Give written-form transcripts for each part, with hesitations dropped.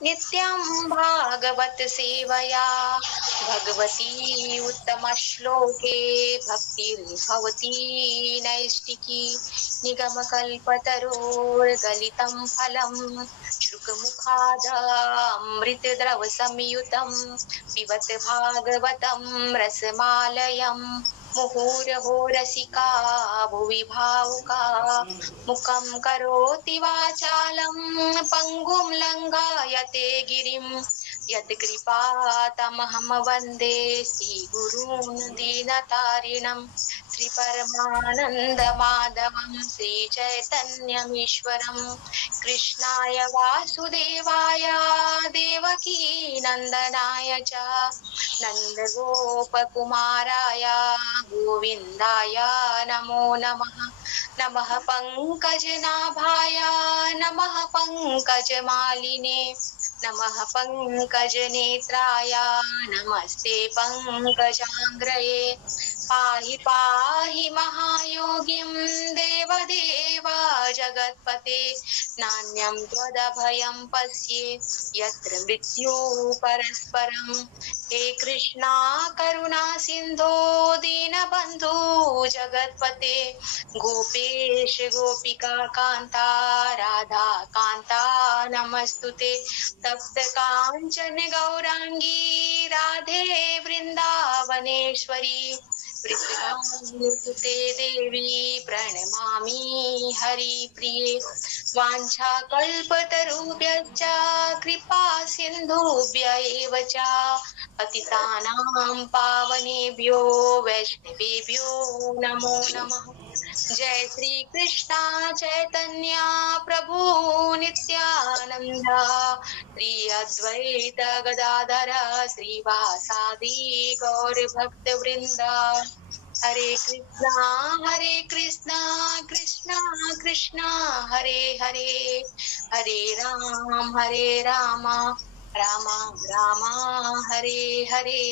नित्यं भागवत सेवया भगवती उत्तमश्लोके भक्तिर्भवती नैष्टिकी निगमकल्पतरोर्गलितं फलं शुकमुखादमृतद्रवसंयुतं पिबत भागवतं रसमालयम् मुहुरहो रसिका भुवि भावुका मुखं करोति वाचालं पङ्गुं लङ्घयते गिरिं यत्कृपातमहं वन्दे श्रीगुरून् दीनतारिणं श्रीपरमानन्दमाधवं श्रीचैतन्यमीश्वरं कृष्णाय वासुदेवाय देवकीनन्दनाय च नन्दगोपकुमाराय गोविन्दाय नमो नमः नमः पंकजनाभाय नमः पंकजमालिने नमः पंकजनेत्राय नमस्ते पंकजांग्रये पाहि पाहि महायोगिं देवदेव जगत्पते नान्यं त्वदभयं पश्ये यत्र मृत्यु परस्परं हे कृष्णा करुणा सिन्धो दीनबन्धु जगत्पते गोपेश गोपिका कांता राधा कांता नमस्तुते तप्त कांचन गौरांगी राधे वृंदावनेश्वरी वृषभानुसुते देवी प्रणमामि हरिप्रिये वाञ्छाकल्पतरुभ्यश्च कृपा सिन्धुभ्य एव च पतितानां पावनेभ्यो वैष्णवेभ्यो नमो नमः। जय श्री कृष्णा चैतन्य प्रभु नित्यानंद श्री अद्वैत गदाधर श्रीवासादि गौर भक्त वृंद हरे कृष्णा कृष्णा कृष्णा हरे हरे हरे राम राम राम हरे हरे।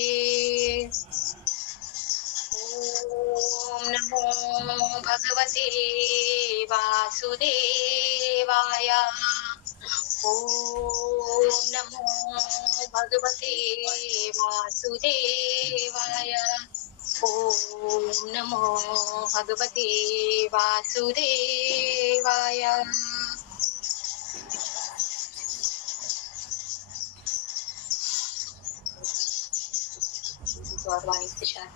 ओम नमो भगवते वासुदेवाय ओम नमो भगवते वासुदेवाय ओम नमो भगवते वासुदेवाय। गौरवाणी प्रचार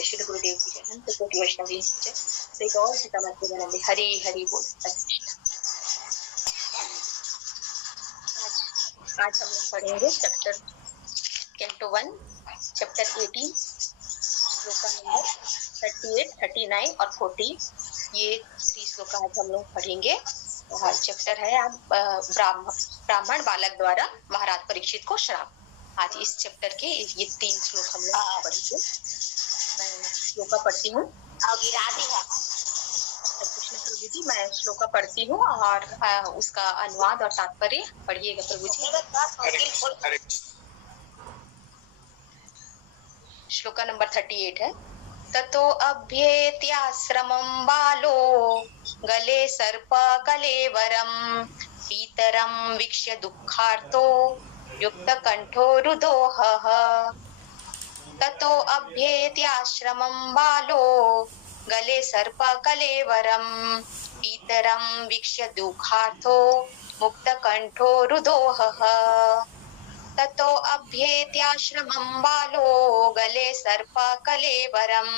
श्री गुरुदेव की जय अनंत कोटि वैष्णवी जय श्री गौर सीता माता की हरि हरि बोल। आज हम लोग पढ़ेंगे chapter canto 1 chapter 18 shloka number 38, 39 और 40 ये 3 श्लोक आज हम लोग पढ़ेंगे। और चैप्टर है आज ब्राह्मण बालक द्वारा महाराज परीक्षित को श्राप। आज इस चैप्टर के ये 3 श्लोक हम लोग पढ़ेंगे। मैं श्लोका पढ़ती हूँ। कृष्ण प्रभु जी मैं श्लोका पढ़ती हूँ और उसका अनुवाद और तात्पर्य पढ़िएगा प्रभु जी। श्लोका नंबर 38 है। ततो अभ्येत्याश्रमं बालो गले सर्प कलेवरं पीतरं वीक्ष्य दुःखार्तो युक्त कंठो रुदोहः। ततो अभ्येत्याश्रमं बालो गले सर्प कलेवरं पीतरं वीक्ष्य दुःखार्तो मुक्त कंठो रुदोहः। ततो अभ्येत्याश्रमं बालो गले सर्प कलेवरं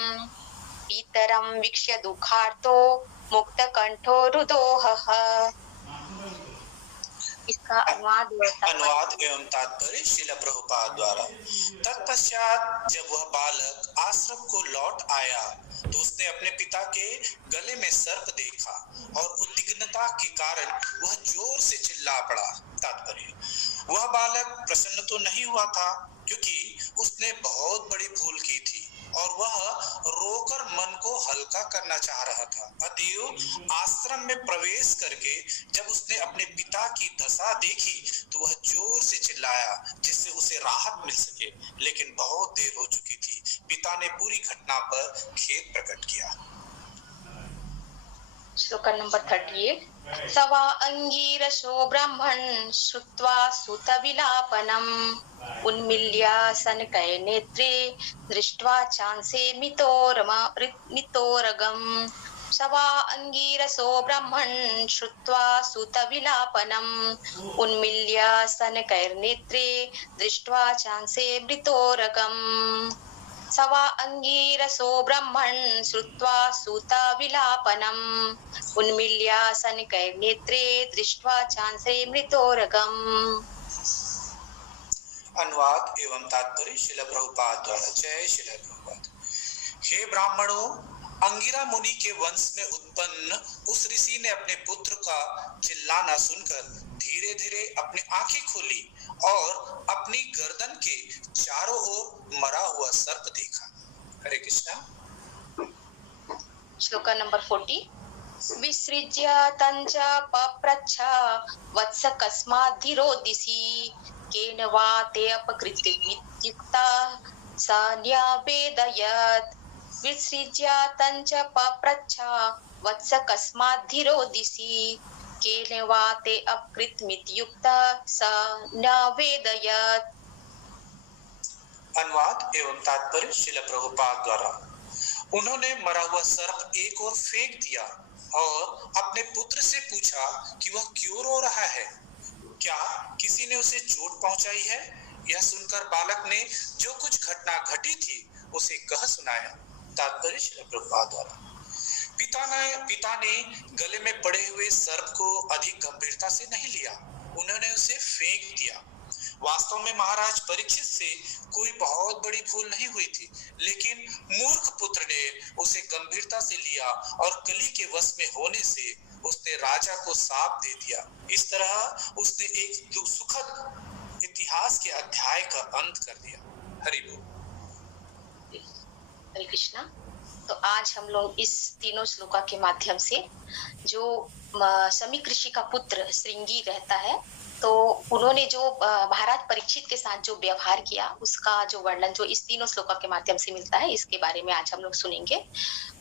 पीतरं वीक्ष्य दुःखार्तो मुक्त कंठो रुदोहः। इसका अनुवाद एवं तात्पर्य श्रील प्रभुपाद द्वारा। तत्पश्चात जब वह बालक आश्रम को लौट आया तो उसने अपने पिता के गले में सर्प देखा और उद्विग्नता के कारण वह जोर से चिल्ला पड़ा। तात्पर्य वह बालक प्रसन्न तो नहीं हुआ था क्योंकि उसने बहुत बड़ी भूल की थी। और वह रोकर मन को हल्का करना चाह रहा था। अतएव आश्रम में प्रवेश करके जब उसने अपने पिता की दशा देखी तो वह जोर से चिल्लाया जिससे उसे राहत मिल सके, लेकिन बहुत देर हो चुकी थी। पिता ने पूरी घटना पर खेद प्रकट किया। श्लोक नंबर 38। सवा अंगीरसो ब्राह्मण श्रुत्वा सुत विलापनम उन्मील्यासन कै नेत्रे दृष्ट्वा चांसे मितोरगम। सवा अंगीरसो ब्राह्मण श्रुत्वा सुत विलापनम उन्मील्यासन कै नेत्रे दृष्ट्वा चांसे मृतोरगम। सवा अंगीरसो ब्राह्मण श्रुत्वा सूता विलापनम उन्मील्यासन कै नेत्रे दृष्ट्वा चांसे मृतोरगम। अनुवाद एवं तात्पर्य श्रील प्रभुपाद द्वारा। जय श्रील प्रभुपाद। हे ब्राह्मणों, अंगिरा मुनि के वंश में उत्पन्न उस ऋषि ने अपने पुत्र का चिल्लाना सुनकर धीरे धीरे अपनी आंखें खोली और अपनी गर्दन के चारों ओर मरा हुआ सर्प देखा। हरे कृष्णा। श्लोक नंबर 40। विसृज्य तंच पप्रच्छ वत्स कस्माद्धिरोदिसी केन वा ते अपकृत्य विद्युक्ता स न्यवेदयत्। विसृज्य तंच पप्रच्छ वत्स कस्माद्धिरोदिसी केन वा ते अपकृत्यमित्युक्ता स न्यवेदयत्। अनुवाद एवं तात्पर्य श्रील प्रभुपाद द्वारा। उन्होंने मरा हुआ सर्प एक ओर फेंक दिया और अपने पुत्र से पूछा कि वह क्यों रो रहा है, क्या किसी ने उसे चोट पहुंचाई है। यह सुनकर बालक ने जो कुछ घटना घटी थी उसे कह सुनाया। तात्पर्य श्रील प्रभुपाद द्वारा। पिता ने गले में पड़े हुए सर्प को अधिक गंभीरता से नहीं लिया, उन्होंने उसे फेंक दिया। वास्तव में महाराज परीक्षित से कोई बहुत बड़ी भूल नहीं हुई थी, लेकिन मूर्ख पुत्र ने उसे गंभीरता से लिया और कली के वश में होने से उसने राजा को शाप दे दिया। इस तरह उसने एक सुखद इतिहास के अध्याय का अंत कर दिया। हरि बोल। हरे कृष्णा। तो आज हम लोग इस तीनों श्लोका के माध्यम से जो समीक ऋषि का पुत्र श्रृंगी रहता है, तो उन्होंने जो महाराज परीक्षित के साथ जो व्यवहार किया उसका जो वर्णन जो इस तीनों श्लोका के माध्यम से मिलता है, इसके बारे में आज हम लोग सुनेंगे।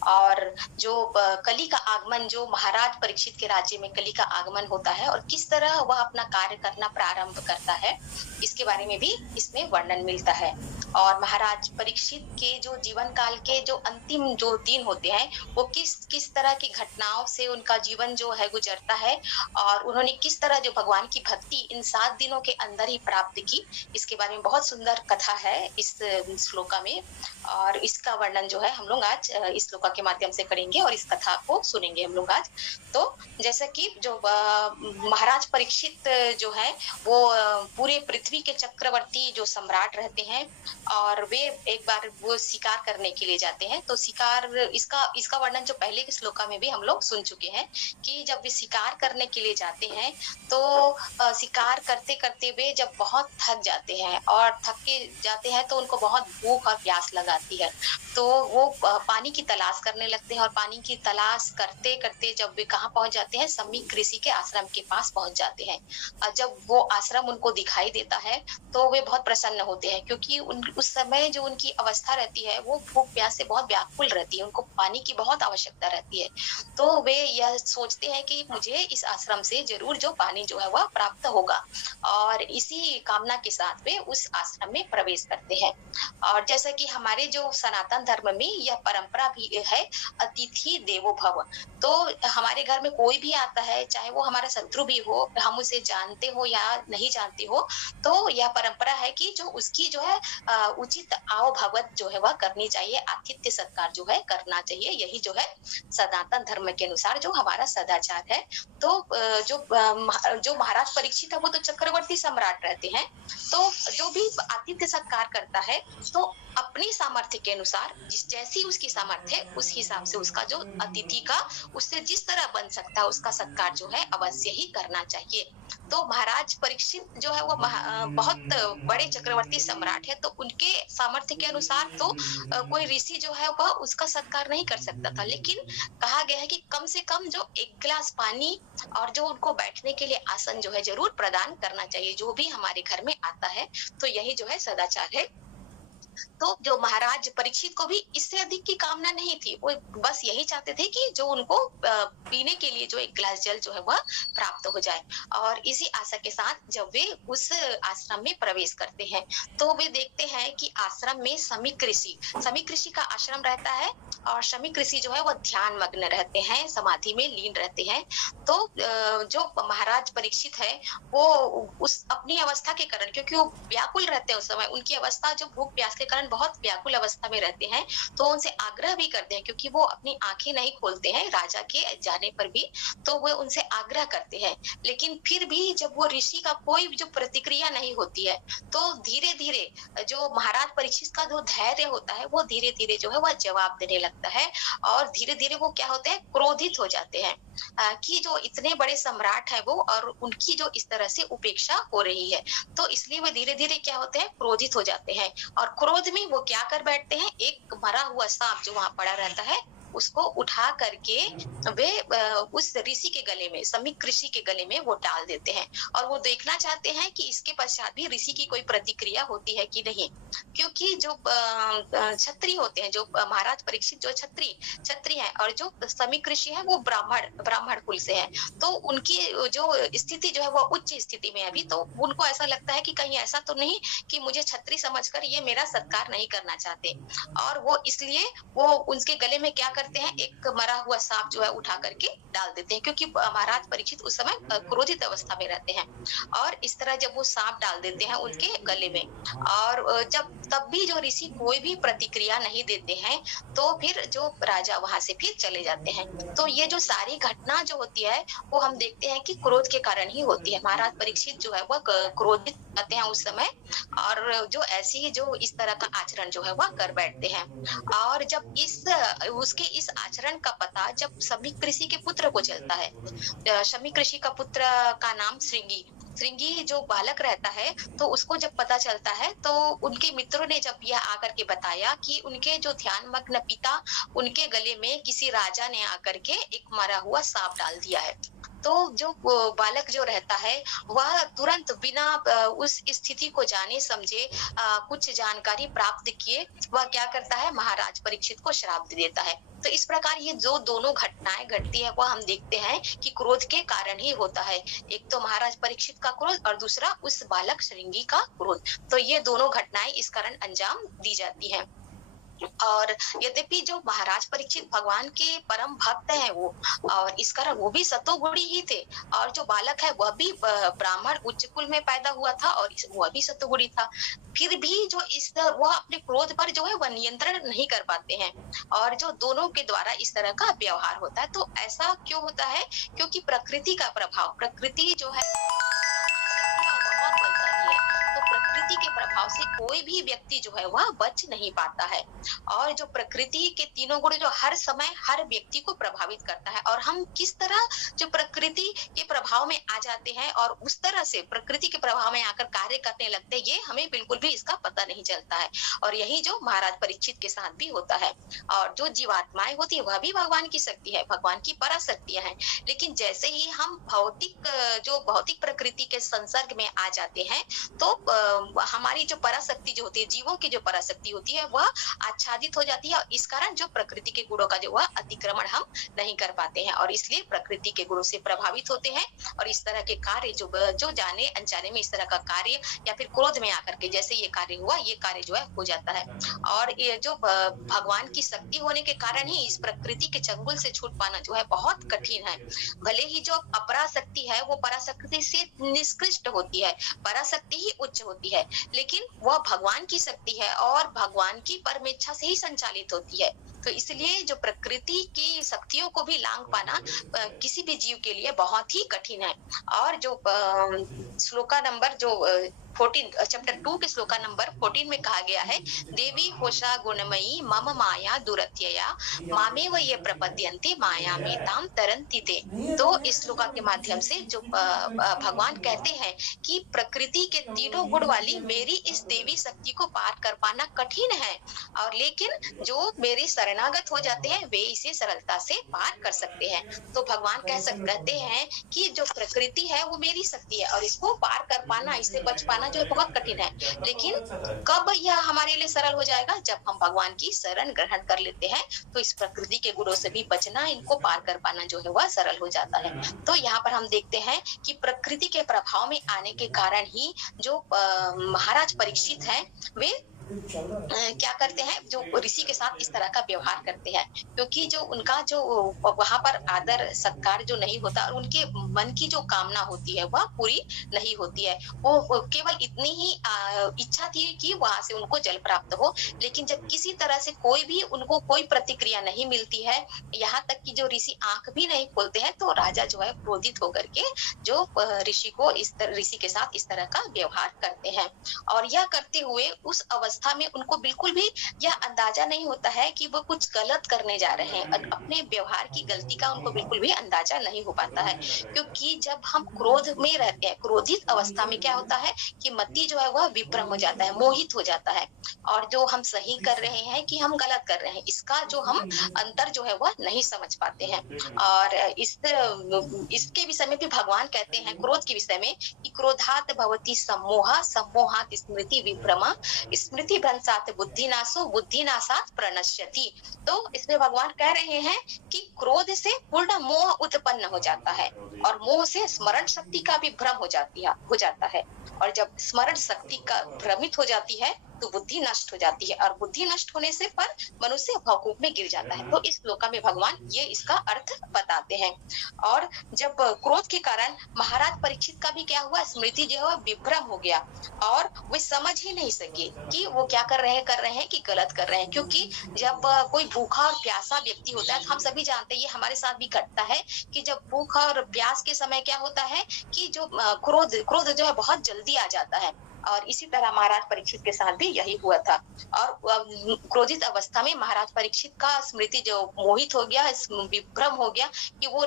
और जो कली का आगमन, जो महाराज परीक्षित के राज्य में कली का आगमन होता है और किस तरह वह अपना कार्य करना प्रारंभ करता है, इसके बारे में भी इसमें वर्णन मिलता है। और महाराज परीक्षित के जो जीवन काल के जो अंतिम जो दिन होते हैं वो किस तरह की घटनाओं से उनका जीवन जो है गुजरता है और उन्होंने किस तरह जो भगवान की भक्ति इन 7 दिनों के अंदर ही प्राप्त की, इसके बारे में बहुत सुंदर कथा है इस श्लोका में। और इसका वर्णन जो है हम लोग आज इस श्लोका के माध्यम से करेंगे और इस कथा को सुनेंगे हम लोग आज। तो जैसा कि जो महाराज परीक्षित जो है वो पूरे पृथ्वी के चक्रवर्ती जो सम्राट रहते हैं और वे एक बार वो शिकार करने के लिए जाते हैं। तो शिकार इसका वर्णन जो पहले के श्लोका में भी हम लोग सुन चुके हैं कि जब वे शिकार करने के लिए जाते हैं तो शिकार करते करते वे जब बहुत थक जाते हैं और थक के जाते हैं तो उनको बहुत भूख और प्यास लगाती है, तो वो पानी की तलाश करने लगते हैं। और पानी की तलाश करते करते जब वे कहाँ पहुंच जाते हैं, समीक ऋषि के आश्रम के पास पहुंच जाते हैं। और जब वो आश्रम उनको दिखाई देता है तो वे बहुत प्रसन्न होते हैं, क्योंकि उस समय जो उनकी अवस्था रहती है वो भूख प्यास से बहुत व्याकुल रहती है, उनको पानी की बहुत आवश्यकता रहती है। तो वे यह सोचते हैं कि मुझे इस आश्रम से जरूर जो पानी जो है वह प्राप्त होगा, और इसी कामना के साथ वे उस आश्रम में प्रवेश करते हैं। और जैसा कि हमारे जो सनातन धर्म में यह परंपरा भी है, अतिथि देवो भव। तो हमारे घर में कोई भी आता है, चाहे वो हमारा शत्रु भी हो, हम उसे जानते हो या नहीं जानते हो, तो यह परंपरा है कि जो उसकी जो है उचित आओ भगवत जो है वह करनी चाहिए, आतिथ्य सत्कार जो है करना चाहिए। यही जो है सनातन धर्म के अनुसार जो हमारा सदाचार है। तो जो महाराज परीक्षित है वो तो चक्रवर्ती सम्राट रहते हैं, तो जो भी आतिथ्य सत्कार करता है तो अपनी सामर्थ्य के अनुसार जैसी उसकी सामर्थ्य है उस हिसाब से उसका जो अतिथि का उससे जिस तरह बन सकता है उसका सत्कार जो है अवश्य ही करना चाहिए। तो महाराज परीक्षित जो है वो बहुत बड़े चक्रवर्ती सम्राट है, तो उनके सामर्थ्य के अनुसार तो कोई ऋषि जो है वह उसका सत्कार नहीं कर सकता था, लेकिन कहा गया है कि कम से कम जो एक गिलास पानी और जो उनको बैठने के लिए आसन जो है जरूर प्रदान करना चाहिए, जो भी हमारे घर में आता है। तो यही जो है सदाचार है। तो जो महाराज परीक्षित को भी इससे अधिक की कामना नहीं थी, वो बस यही चाहते थे कि जो उनको पीने के लिए जो एक गिलास जल जो है वह प्राप्त हो जाए। और इसी आशा के साथ जब वे उस आश्रम में प्रवेश करते हैं तो वे देखते हैं कि आश्रम में समीक ऋषि का आश्रम रहता है, और समीक ऋषि जो है वह ध्यान मग्न रहते हैं, समाधि में लीन रहते हैं। तो जो महाराज परीक्षित है वो उस अपनी अवस्था के कारण, क्योंकि वो व्याकुल रहते हैं उस समय, उनकी अवस्था जो भूख प्यास के कारण बहुत व्याकुल अवस्था में रहते हैं, तो उनसे आग्रह भी करते हैं, क्योंकि वो अपनी आंखें नहीं खोलते हैं राजा के जाने पर भी, तो वो उनसे आग्रह करते हैं। लेकिन फिर भी जब वो ऋषि का कोई जो प्रतिक्रिया नहीं होती है, तो धीरे धीरे जो महाराज परीक्षित का जो धैर्य होता है वो धीरे धीरे जो है वह जवाब देने लगता है, और धीरे धीरे वो क्या होते हैं, क्रोधित हो जाते हैं कि जो इतने बड़े सम्राट है वो, और उनकी जो इस तरह से उपेक्षा हो रही है। तो इसलिए वो धीरे धीरे क्या होते हैं, क्रोधित हो जाते हैं, और क्रोध में वो क्या कर बैठते हैं, एक मरा हुआ सांप जो वहां पड़ा रहता है उसको उठा करके वे उस ऋषि के गले में, समीक ऋषि के गले में वो डाल देते हैं, और वो देखना चाहते हैं कि इसके पश्चात भी ऋषि की कोई प्रतिक्रिया होती है कि नहीं। क्योंकि जो क्षत्रिय होते हैं, जो महाराज परीक्षित जो क्षत्रिय है, और जो समीक ऋषि है वो ब्राह्मण कुल से है, तो उनकी जो स्थिति जो है वो उच्च स्थिति में है अभी, तो उनको ऐसा लगता है कि कहीं ऐसा तो नहीं कि मुझे क्षत्रिय समझकर ये मेरा सत्कार नहीं करना चाहते, और वो इसलिए वो उनके गले में क्या करते हैं, एक मरा हुआ सांप जो है उठा करके डाल देते हैं, क्योंकि महाराज परीक्षित उस समय क्रोधित अवस्था में रहते हैं। और इस तरह जब वो सांप डाल देते हैं उनके गले में, और जब तब भी जो ऋषि कोई भी प्रतिक्रिया नहीं देते हैं, तो फिर जो राजा वहां से फिर चले जाते हैं। तो ये जो सारी घटना जो होती है वो हम देखते हैं कि क्रोध के कारण ही होती है। महाराज परीक्षित जो है वह क्रोधित रहते हैं उस समय, और जो ऐसी जो इस तरह का आचरण जो है वह कर बैठते हैं। और जब उसके इस आचरण का पता जब समीक ऋषि के पुत्र को चलता है, समीक ऋषि का पुत्र का नाम श्रृंगी जो बालक रहता है, तो उसको जब पता चलता है तो उनके मित्रों ने जब यह आकर के बताया कि उनके जो ध्यान मग्न पिता, उनके गले में किसी राजा ने आकर के एक मरा हुआ सांप डाल दिया है, तो जो बालक जो रहता है वह तुरंत बिना उस स्थिति को जाने समझे कुछ जानकारी प्राप्त किए वह क्या करता है, महाराज परीक्षित को श्राप दे देता है। तो इस प्रकार ये जो दोनों घटनाएं घटती है वह हम देखते हैं कि क्रोध के कारण ही होता है। एक तो महाराज परीक्षित का क्रोध और दूसरा उस बालक श्रृंगी का क्रोध। तो ये दोनों घटनाएं इस कारण अंजाम दी जाती हैं। और यद्यपि जो महाराज परीक्षित भगवान के परम भक्त हैं वो, और इस कारण वो भी सतोगुणी ही थे, और जो बालक है वह भी ब्राह्मण उच्च कुल में पैदा हुआ था और वह भी सतोगुणी था, फिर भी जो वह अपने क्रोध पर जो है वह नियंत्रण नहीं कर पाते हैं, और जो दोनों के द्वारा इस तरह का व्यवहार होता है। तो ऐसा क्यों होता है, क्योंकि प्रकृति का प्रभाव, प्रकृति जो है बहुत बलशाली है, तो प्रकृति के प्रभाव से कोई भी व्यक्ति जो है वह बच नहीं पाता है। और जो प्रकृति के तीनों गुण जो हर समय हर व्यक्ति को प्रभावित करता है, और हम किस तरह जो प्रकृति के प्रभाव में आ जाते हैं और उस तरह से प्रकृति के प्रभाव में आकर कार्य करने लगते हैं, ये हमें बिल्कुल भी इसका पता नहीं चलता है। और यही जो महाराज परीक्षित के साथ भी होता है। और जो जीवात्माएं होती है वह भी भगवान की शक्ति है, भगवान की पराशक्तियां हैं, लेकिन जैसे ही हम भौतिक प्रकृति के संसर्ग में आ जाते हैं तो हमारी जो पराशक्ति जो होती है, जीवों की जो पराशक्ति होती है वह आच्छादित हो जाती है, और इस कारण जो प्रकृति के गुणों का जो वह अतिक्रमण हम नहीं कर पाते हैं, और इसलिए प्रकृति के गुणों से प्रभावित होते हैं। और इस तरह के कार्य जो जाने अनजाने में इस तरह का कार्य या फिर क्रोध में आकर के जैसे ये कार्य हुआ, ये कार्य जो है हो जाता है। और ये जो भगवान की शक्ति होने के कारण ही इस प्रकृति के चंगुल से छूट पाना जो है बहुत कठिन है। भले ही जो अपराशक्ति है वो पराशक्ति से निष्कृष्ट होती है, पराशक्ति ही उच्च होती है, लेकिन वह भगवान की शक्ति है और भगवान की परमेच्छा से ही संचालित होती है। तो इसलिए जो प्रकृति की शक्तियों को भी लांघ पाना किसी भी जीव के लिए बहुत ही कठिन है। और जो श्लोका नंबर जो 14 चैप्टर 2 के श्लोका नंबर 14 में कहा गया है, देवी होशा गुणमयी मम माया दुरत्यया मामेव ये प्रपद्यन्ते माया में ताम तरन्ति ते। तो इस श्लोका के माध्यम से जो भगवान कहते हैं कि प्रकृति के तीनों गुण वाली मेरी इस देवी शक्ति को पार कर पाना कठिन है, और लेकिन जो मेरे शरणागत हो जाते हैं वे इसे सरलता से पार कर सकते हैं। तो भगवान कहते हैं कि जो प्रकृति है वो मेरी शक्ति है और इसको पार कर पाना, इससे बच पाना जो है बहुत कठिन है, लेकिन कब यह हमारे लिए सरल हो जाएगा, जब हम भगवान की शरण ग्रहण कर लेते हैं तो इस प्रकृति के गुणों से भी बचना, इनको पार कर पाना जो है वह सरल हो जाता है। तो यहाँ पर हम देखते हैं कि प्रकृति के प्रभाव में आने के कारण ही जो महाराज परीक्षित हैं वे क्या करते हैं, जो ऋषि के साथ इस तरह का व्यवहार करते हैं, क्योंकि जो उनका जो वहां पर आदर सत्कार जो नहीं होता और उनके मन की जो कामना होती है वह पूरी नहीं होती है। वो केवल इतनी ही इच्छा थी कि वहां से उनको जल प्राप्त हो, लेकिन जब किसी तरह से कोई भी उनको कोई प्रतिक्रिया नहीं मिलती है, यहाँ तक कि जो ऋषि आंख भी नहीं खोलते हैं, तो राजा जो है क्रोधित होकर के जो ऋषि के साथ इस तरह का व्यवहार करते हैं। और यह करते हुए उस अवस्था में उनको बिल्कुल भी यह अंदाजा नहीं होता है कि वो कुछ गलत करने जा रहे हैं, अपने व्यवहार की गलती का उनको बिल्कुल भी अंदाजा नहीं हो पाता है। क्योंकि जब हम क्रोध में रहते हैं, क्रोधित अवस्था में क्या होता है कि मति जो है वह विभ्रम हो जाता है, मोहित हो जाता है, और जो हम सही कर रहे हैं कि हम गलत कर रहे हैं इसका जो हम अंतर जो है वह नहीं समझ पाते हैं। और इसके विषय में भी भगवान कहते हैं क्रोध के विषय में कि क्रोधात भवति सम्मोहा सम्मोहात स्मृति विभ्रमा स्मृति भ्रंशात बुद्धिनाशो बुद्धिनाशात प्रणश्यति। तो इसमें भगवान कह रहे हैं कि क्रोध से पूर्ण मोह उत्पन्न हो जाता है और मोह से स्मरण शक्ति का भी भ्रम हो जाता है, और जब स्मरण शक्ति का भ्रमित हो जाती है तो बुद्धि नष्ट हो जाती है, और बुद्धि नष्ट होने से पर मनुष्य भवकूप में गिर जाता है। तो इस श्लोका में भगवान ये इसका अर्थ बताते हैं। और जब क्रोध के कारण महाराज परीक्षित का भी क्या हुआ, स्मृति जो है विभ्रम हो गया और वे समझ ही नहीं सके कि वो क्या कर रहे हैं कि गलत कर रहे हैं। क्योंकि जब कोई भूखा और प्यासा व्यक्ति होता है, तो हम सभी जानते हैं, ये हमारे साथ भी घटता है कि जब भूख और प्यास के समय क्या होता है कि जो क्रोध जो है बहुत जल्दी आ जाता है, और इसी तरह महाराज परीक्षित के साथ भी यही हुआ था। और क्रोधित अवस्था में महाराज परीक्षित का स्मृति जो मोहित हो गया, विभ्रम हो गया कि वो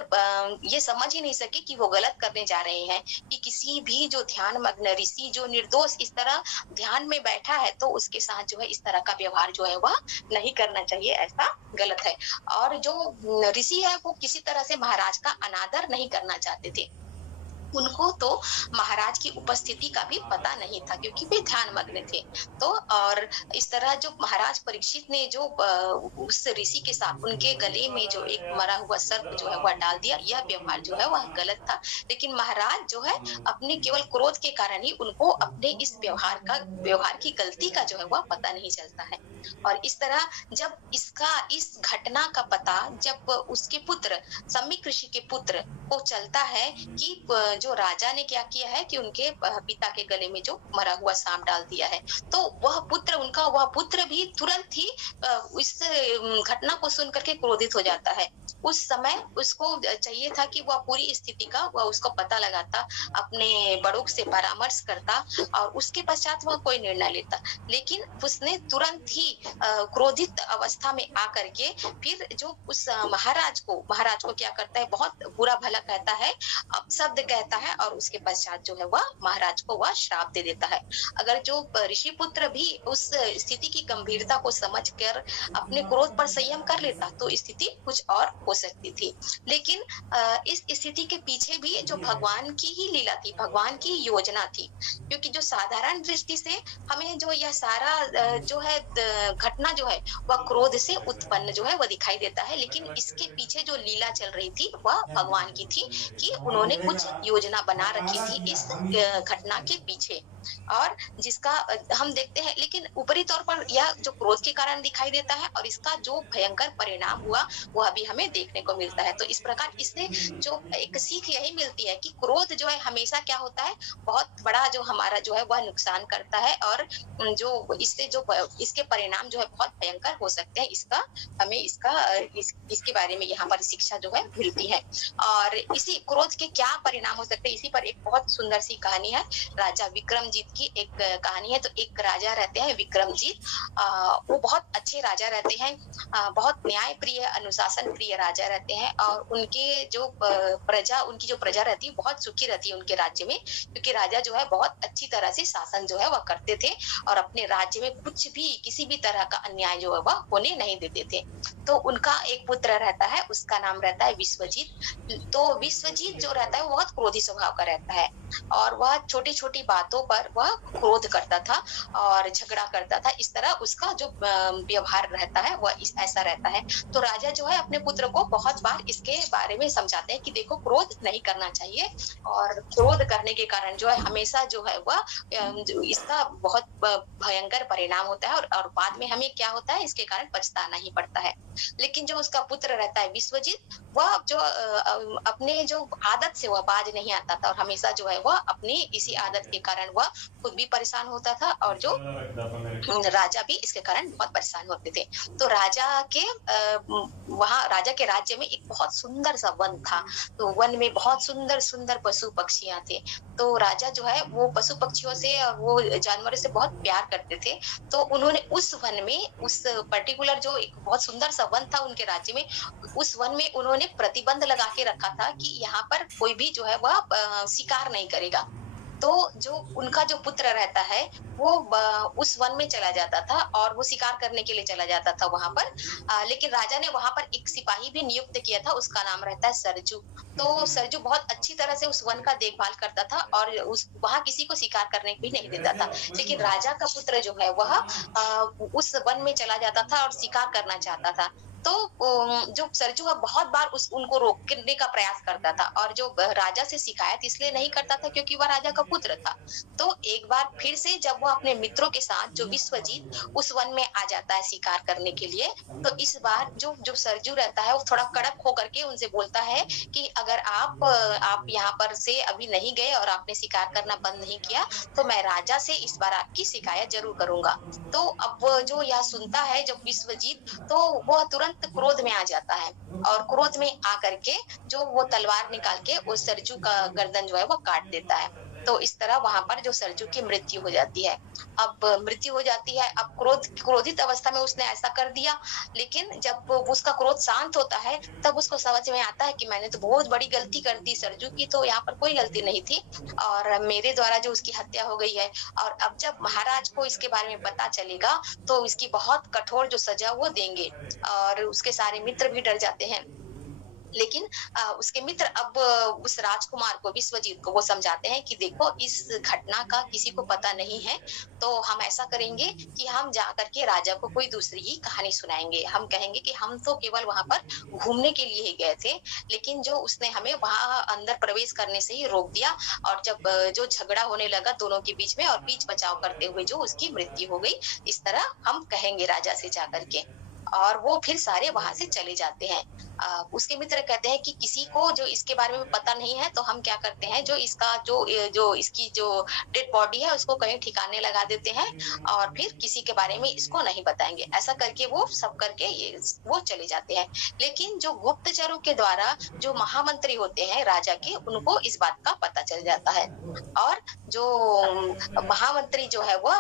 ये समझ ही नहीं सके कि वो गलत करने जा रहे हैं, कि किसी भी जो ध्यान मग्न ऋषि जो निर्दोष इस तरह ध्यान में बैठा है तो उसके साथ जो है इस तरह का व्यवहार जो है वह नहीं करना चाहिए, ऐसा गलत है। और जो ऋषि है वो किसी तरह से महाराज का अनादर नहीं करना चाहते थे, उनको तो महाराज की उपस्थिति का भी पता नहीं था क्योंकि वे ध्यान मग्न थे। तो और इस तरह जो महाराज परीक्षित ने जो उस ऋषि के साथ उनके गले में जो एक मरा हुआ सर्प जो है वह डाल दिया, यह व्यवहार जो है वह गलत था। लेकिन महाराज जो है अपने केवल क्रोध के कारण ही उनको अपने इस व्यवहार की गलती का जो है वह पता नहीं चलता है। और इस तरह जब इस घटना का पता जब उसके पुत्र सम्मिक ऋषि के पुत्र को चलता है कि जो राजा ने क्या किया है कि उनके पिता के गले में जो मरा हुआ सांप डाल दिया है, तो वह पुत्र भी तुरंत ही इस घटना को सुन करके क्रोधित हो जाता है। उस समय उसको चाहिए था कि वह पूरी स्थिति का वह उसको पता लगाता, अपने बड़ों से परामर्श करता और उसके पश्चात वह कोई निर्णय लेता। लेकिन उसने तुरंत ही क्रोधित अवस्था में आकर के फिर जो उस महाराज को क्या करता है, बहुत बुरा भला कहता है, अपशब्द कहता है और उसके पश्चात जो है वह महाराज को वह श्राप दे देता है। अगर जो ऋषि पुत्र भी उस स्थिति की गंभीरता को समझकर अपने क्रोध पर संयम कर लेता तो स्थिति कुछ और हो सकती थी। लेकिन इस स्थिति के पीछे भी जो भगवान की ही लीला थी, भगवान की योजना थी, क्योंकि जो साधारण दृष्टि से हमें जो यह सारा जो है घटना जो है वह क्रोध से उत्पन्न जो है वह दिखाई देता है, लेकिन इसके पीछे जो लीला चल रही थी वह भगवान की थी कि उन्होंने कुछ योजना बना रखी थी इस घटना के पीछे, और जिसका हम देखते हैं। लेकिन ऊपरी तौर पर यह जो क्रोध के कारण दिखाई देता है और इसका जो भयंकर परिणाम हुआ वह भी हमें देखने को मिलता है। तो इस प्रकार इससे जो एक सीख यही मिलती है कि क्रोध जो है हमेशा क्या होता है, बहुत बड़ा जो हमारा जो है वह नुकसान करता है, और जो इससे जो इसके परिणाम जो है बहुत भयंकर हो सकते हैं। इसका हमें इसके बारे में यहाँ पर शिक्षा जो है मिलती है। और इसी क्रोध के क्या परिणाम हो सकता है। इसी पर एक बहुत सुंदर सी कहानी है, राजा विक्रमजीत की एक कहानी है। तो एक राजा रहते हैं विक्रमजीत, वो बहुत अच्छे राजा रहते हैं, बहुत न्याय प्रिय, अनुशासन प्रिय राजा रहते हैं। और उनके जो उनकी जो प्रजा रहती है बहुत सुखी रहती है उनके राज्य में, क्योंकि राजा जो है बहुत अच्छी तरह से शासन जो है वह करते थे और अपने राज्य में कुछ भी, किसी भी तरह का अन्याय जो है वह होने नहीं देते थे। तो उनका एक पुत्र रहता है, उसका नाम रहता है विश्वजीत। तो विश्वजीत जो रहता है वो बहुत क्रोधी स्वभाव का रहता है और वह छोटी छोटी बातों पर वह क्रोध करता था और झगड़ा करता था। इस तरह उसका जो व्यवहार रहता है वह ऐसा रहता है। तो राजा जो है अपने पुत्र को बहुत बार इसके बारे में समझाते हैं कि देखो, क्रोध नहीं करना चाहिए और क्रोध करने के कारण जो है हमेशा जो है वह इसका बहुत भयंकर परिणाम होता है और बाद में हमें क्या होता है, इसके कारण पछताना ही पड़ता है। लेकिन जो उसका पुत्र रहता है विश्वजीत, वह जो अपने जो आदत से वह बाज नहीं आता था और हमेशा जो है वह अपनी इसी आदत के कारण वह खुद भी परेशान होता था और जो राजा भी इसके कारण बहुत परेशान होते थे। तो राजा के वहाँ राजा के राज्य में एक बहुत सुंदर सा वन था। तो वन में बहुत सुंदर सुंदर पशु पक्षियां थे। तो राजा जो है वो पशु पक्षियों से और वो जानवरों से बहुत प्यार करते थे। तो उन्होंने उस वन में, उस पर्टिकुलर जो एक बहुत सुंदर सा वन था उनके राज्य में, उस वन में उन्होंने प्रतिबंध लगा के रखा था कि यहाँ पर कोई भी जो है वह शिकार नहीं करेगा। तो जो उनका जो पुत्र रहता है वो उस वन में चला जाता था और वो शिकार करने के लिए चला जाता था वहां पर। लेकिन राजा ने वहां पर एक सिपाही भी नियुक्त किया था, उसका नाम रहता है सरजू। तो सरजू बहुत अच्छी तरह से उस वन का देखभाल करता था और उस वहां किसी को शिकार करने भी नहीं देता था। लेकिन राजा का पुत्र जो है वह उस वन में चला जाता था और शिकार करना चाहता था। तो जो सरजू है बहुत बार उनको रोकने का प्रयास करता था और जो राजा से शिकायत इसलिए नहीं करता था क्योंकि वह राजा का पुत्र था। तो एक बार फिर से जब वो अपने मित्रों के साथ, जो विश्वजीत, उस वन में आ जाता है शिकार करने के लिए, तो इस बार जो सरजू रहता है वो थोड़ा कड़क होकर के उनसे बोलता है कि अगर आप यहाँ पर से अभी नहीं गए और आपने शिकार करना बंद नहीं किया तो मैं राजा से इस बार आपकी शिकायत जरूर करूंगा। तो अब जो यह सुनता है जब विश्वजीत, तो वह तुरंत क्रोध में आ जाता है और क्रोध में आकर के जो वो तलवार निकाल के उस सरजू का गर्दन जो है वो काट देता है। तो इस तरह वहां पर जो सरजू की मृत्यु हो जाती है। अब मृत्यु हो जाती है, अब क्रोधित अवस्था में उसने ऐसा कर दिया। लेकिन जब उसका क्रोध शांत होता है तब उसको समझ में आता है कि मैंने तो बहुत बड़ी गलती कर दी, सरजू की तो यहाँ पर कोई गलती नहीं थी और मेरे द्वारा जो उसकी हत्या हो गई है। और अब जब महाराज को इसके बारे में पता चलेगा तो इसकी बहुत कठोर जो सजा वो देंगे और उसके सारे मित्र भी डर जाते हैं। लेकिन उसके मित्र अब उस राजकुमार को, विश्वजीत को, वो समझाते हैं कि देखो, इस घटना का किसी को पता नहीं है, तो हम ऐसा करेंगे कि हम जाकर के राजा को कोई दूसरी ही कहानी सुनाएंगे। हम कहेंगे कि हम तो केवल वहां पर घूमने के लिए ही गए थे, लेकिन जो उसने हमें वहां अंदर प्रवेश करने से ही रोक दिया और जब जो झगड़ा होने लगा दोनों के बीच में और बीच बचाव करते हुए जो उसकी मृत्यु हो गई, इस तरह हम कहेंगे राजा से जाकर के। और वो फिर सारे वहां से चले जाते हैं। उसके मित्र कहते हैं कि किसी को जो इसके बारे में पता नहीं है, तो हम क्या करते हैं, जो इसका जो इसकी जो डेड बॉडी है उसको कहीं ठिकाने लगा देते हैं और फिर किसी के बारे में इसको नहीं बताएंगे। ऐसा करके वो सब करके वो चले जाते हैं। लेकिन जो गुप्तचरों के द्वारा जो महामंत्री होते हैं राजा के, उनको इस बात का पता चल जाता है और जो महामंत्री जो है वो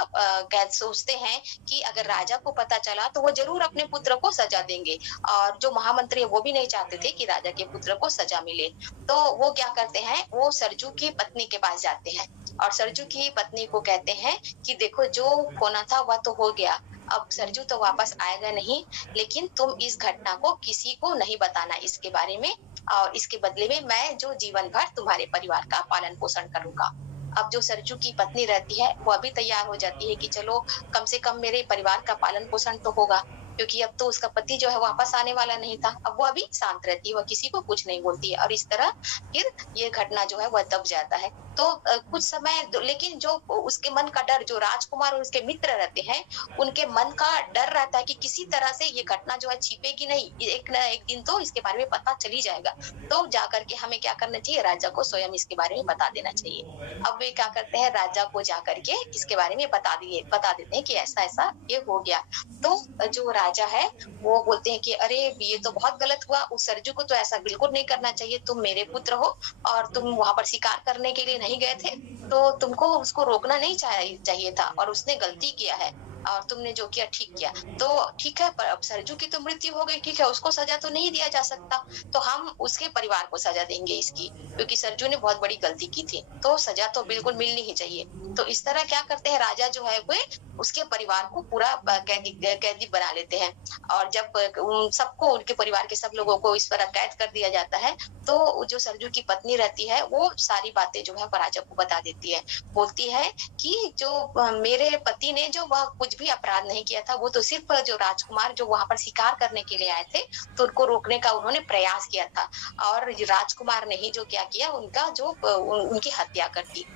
सोचते हैं कि अगर राजा को पता चला तो वो जरूर अपने पुत्र को सजा देंगे और जो महामंत्री है वो भी नहीं चाहते थे कि राजा के पुत्र को सजा मिले। तो वो क्या करते हैं, वो सरजू की पत्नी के पास जाते हैं और सरजू की पत्नी को कहते हैं कि देखो, जो होना था वह तो हो गया, अब सरजू तो वापस आएगा नहीं, लेकिन तुम इस घटना को किसी को नहीं बताना इसके बारे में, और इसके बदले में मैं जो जीवन भर तुम्हारे परिवार का पालन पोषण करूंगा। अब जो सरजू की पत्नी रहती है वो अभी तैयार हो जाती है कि चलो, कम से कम मेरे परिवार का पालन पोषण तो होगा, क्योंकि अब तो उसका पति जो है वापस आने वाला नहीं था। अब वो अभी शांत रहती है, वह किसी को कुछ नहीं बोलती है और इस तरह फिर ये घटना जो है वह दब जाता है। तो कुछ समय लेकिन जो उसके मन का डर, जो राजकुमार और उसके मित्र रहते हैं, उनके मन का डर रहता है कि किसी तरह से ये घटना जो है छिपेगी नहीं, एक ना एक दिन तो इसके बारे में पता चल ही जाएगा। तो जाकर के हमें क्या करना चाहिए, राजा को स्वयं इसके बारे में बता देना चाहिए। अब वे क्या करते हैं, राजा को जाकर के इसके बारे में बता देते हैं कि ऐसा-ऐसा ये हो गया। तो जो राजा है वो बोलते हैं कि अरे ये तो बहुत गलत हुआ, उस सरजू को तो ऐसा बिल्कुल नहीं करना चाहिए, तुम मेरे पुत्र हो और तुम वहां पर शिकार करने के लिए नहीं गए थे, तो तुमको उसको रोकना नहीं चाहिए था और उसने गलती किया है और तुमने जो किया ठीक किया। तो ठीक है, पर अब सरजू की तो मृत्यु हो गई, ठीक है, उसको सजा तो नहीं दिया जा सकता, तो हम उसके परिवार को सजा देंगे इसकी, क्योंकि सरजू ने बहुत बड़ी गलती की थी, तो सजा तो बिल्कुल मिलनी ही चाहिए। तो इस तरह क्या करते हैं, राजा जो है वे उसके परिवार को पूरा कैदी बना लेते हैं। और जब उन सबको, उनके परिवार के सब लोगों को इस तरह कैद कर दिया जाता है, तो जो सरजू की पत्नी रहती है वो सारी बातें जो है राजा को बता देती है। बोलती है कि जो मेरे पति ने जो वह कुछ भी अपराध नहीं किया था, वो तो सिर्फ जो राजकुमार जो वहां पर शिकार करने के लिए आए थे, तो उनको रोकने का उन्होंने प्रयास किया था, और राजकुमार ने ही जो क्या किया, उनका जो उनकी हत्या कर दी।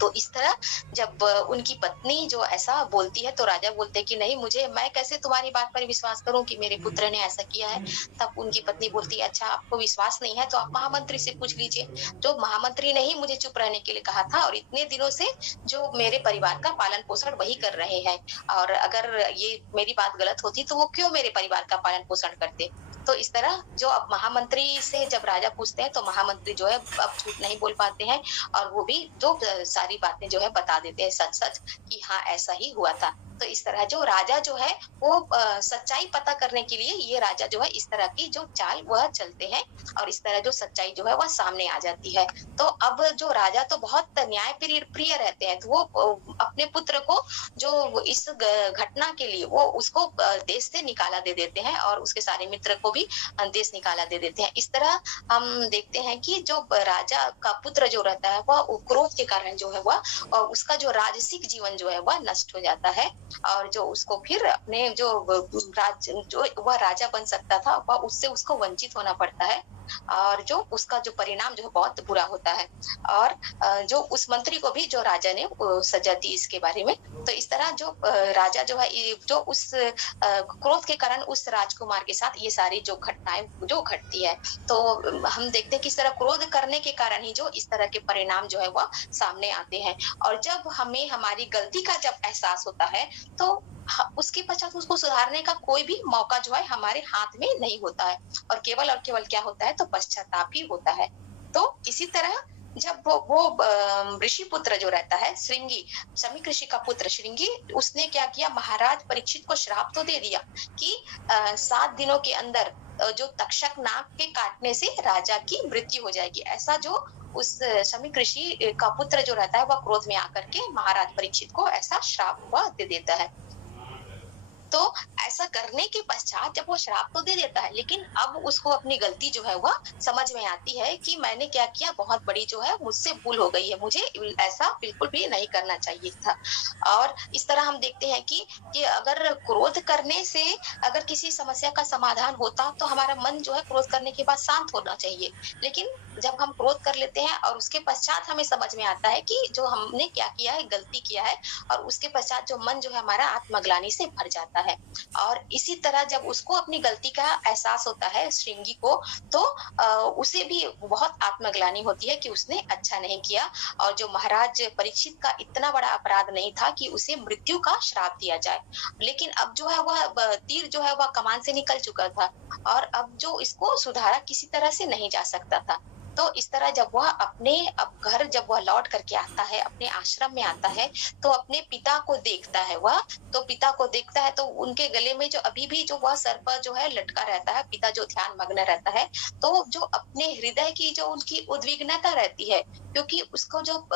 तो इस तरह जब उनकी पत्नी जो ऐसा बोलती है, तो राजा बोलते हैं कि नहीं, मैं कैसे तुम्हारी बात पर विश्वास करूं कि मेरे पुत्र ने ऐसा किया है। तब उनकी पत्नी बोलती है, अच्छा आपको विश्वास नहीं है तो आप महामंत्री से पूछ लीजिए, जो महामंत्री ने ही मुझे चुप रहने के लिए कहा था, और इतने दिनों से जो मेरे परिवार का पालन पोषण वही कर रहे हैं, और अगर ये मेरी बात गलत होती तो वो क्यों मेरे परिवार का पालन पोषण करते। तो इस तरह जो अब महामंत्री से जब राजा पूछते हैं, तो महामंत्री जो है अब झूठ नहीं बोल पाते हैं, और वो भी जो सारी बातें जो है बता देते हैं सच सच कि हाँ ऐसा ही हुआ था। तो इस तरह जो राजा जो है वो सच्चाई पता करने के लिए ये राजा जो है इस तरह की जो चाल वह चलते हैं, और इस तरह जो सच्चाई जो है वह सामने आ जाती है। तो अब जो राजा तो बहुत न्याय प्रिय रहते हैं, तो वो अपने पुत्र को जो इस घटना के लिए वो उसको देश से निकाला दे देते हैं, और उसके सारे मित्र को भी देश निकाला दे देते हैं। इस तरह हम देखते हैं कि जो राजा का पुत्र जो रहता है वह क्रोध के कारण जो है वह उसका जो राजसिक जीवन जो है वह नष्ट हो जाता है, और जो उसको फिर अपने जो वह राजा बन सकता था वह उससे उसको वंचित होना पड़ता है, और जो उसका जो परिणाम जो है बहुत बुरा होता है। और जो उस मंत्री को भी जो राजा ने सजा दी इसके बारे में। तो इस तरह जो राजा जो है जो उस क्रोध के कारण उस राजकुमार के साथ ये सारी जो घटनाएं जो घटती है, तो हम देखते हैं कि इस तरह क्रोध करने के कारण ही जो इस तरह के परिणाम जो है वह सामने आते हैं। और जब हमें हमारी गलती का जब एहसास होता है, तो उसके पश्चात उसको सुधारने का कोई भी मौका जो है हमारे हाथ में नहीं होता है, और केवल क्या होता है, तो पश्चाताप ही होता है। तो इसी तरह जब वो ऋषि पुत्र जो रहता है श्रृंगी, शमीक ऋषि का पुत्र श्रृंगी, उसने क्या किया, महाराज परीक्षित को श्राप तो दे दिया कि 7 दिनों के अंदर जो तक्षक नाग के काटने से राजा की मृत्यु हो जाएगी। ऐसा जो उस शमीक ऋषि का पुत्र जो रहता है वह क्रोध में आकर के महाराज परीक्षित को ऐसा श्राप वह दे देता है। तो ऐसा करने के पश्चात जब वो श्राप तो दे देता है, लेकिन अब उसको अपनी गलती जो है वह समझ में आती है कि मैंने क्या किया, बहुत बड़ी जो है मुझसे भूल हो गई है, मुझे ऐसा बिल्कुल भी नहीं करना चाहिए था। और इस तरह हम देखते हैं कि अगर क्रोध करने से अगर किसी समस्या का समाधान होता, तो हमारा मन जो है क्रोध करने के बाद शांत होना चाहिए। लेकिन जब हम क्रोध कर लेते हैं और उसके पश्चात हमें समझ में आता है कि जो हमने क्या किया है, गलती किया है, और उसके पश्चात जो मन जो है हमारा आत्मग्लानि से भर जाता है। और इसी तरह जब उसको अपनी गलती का एहसास होता है श्रृंगी को, तो उसे भी बहुत आत्मग्लानि होती है कि उसने अच्छा नहीं किया, और जो महाराज परीक्षित का इतना बड़ा अपराध नहीं था कि उसे मृत्यु का श्राप दिया जाए। लेकिन अब जो है वह तीर जो है वह कमान से निकल चुका था, और अब जो इसको सुधारा किसी तरह से नहीं जा सकता था। तो इस तरह जब वह अपने अब घर जब वह लौट करके आता है, अपने आश्रम में आता है, तो अपने पिता को देखता है वह, तो पिता को देखता है तो उनके गले में जो अभी भी जो वह सर्प जो है लटका रहता है, पिता जो ध्यान मग्न रहता है, तो जो अपने हृदय की जो उनकी उद्विग्नता रहती है, क्योंकि उसको जो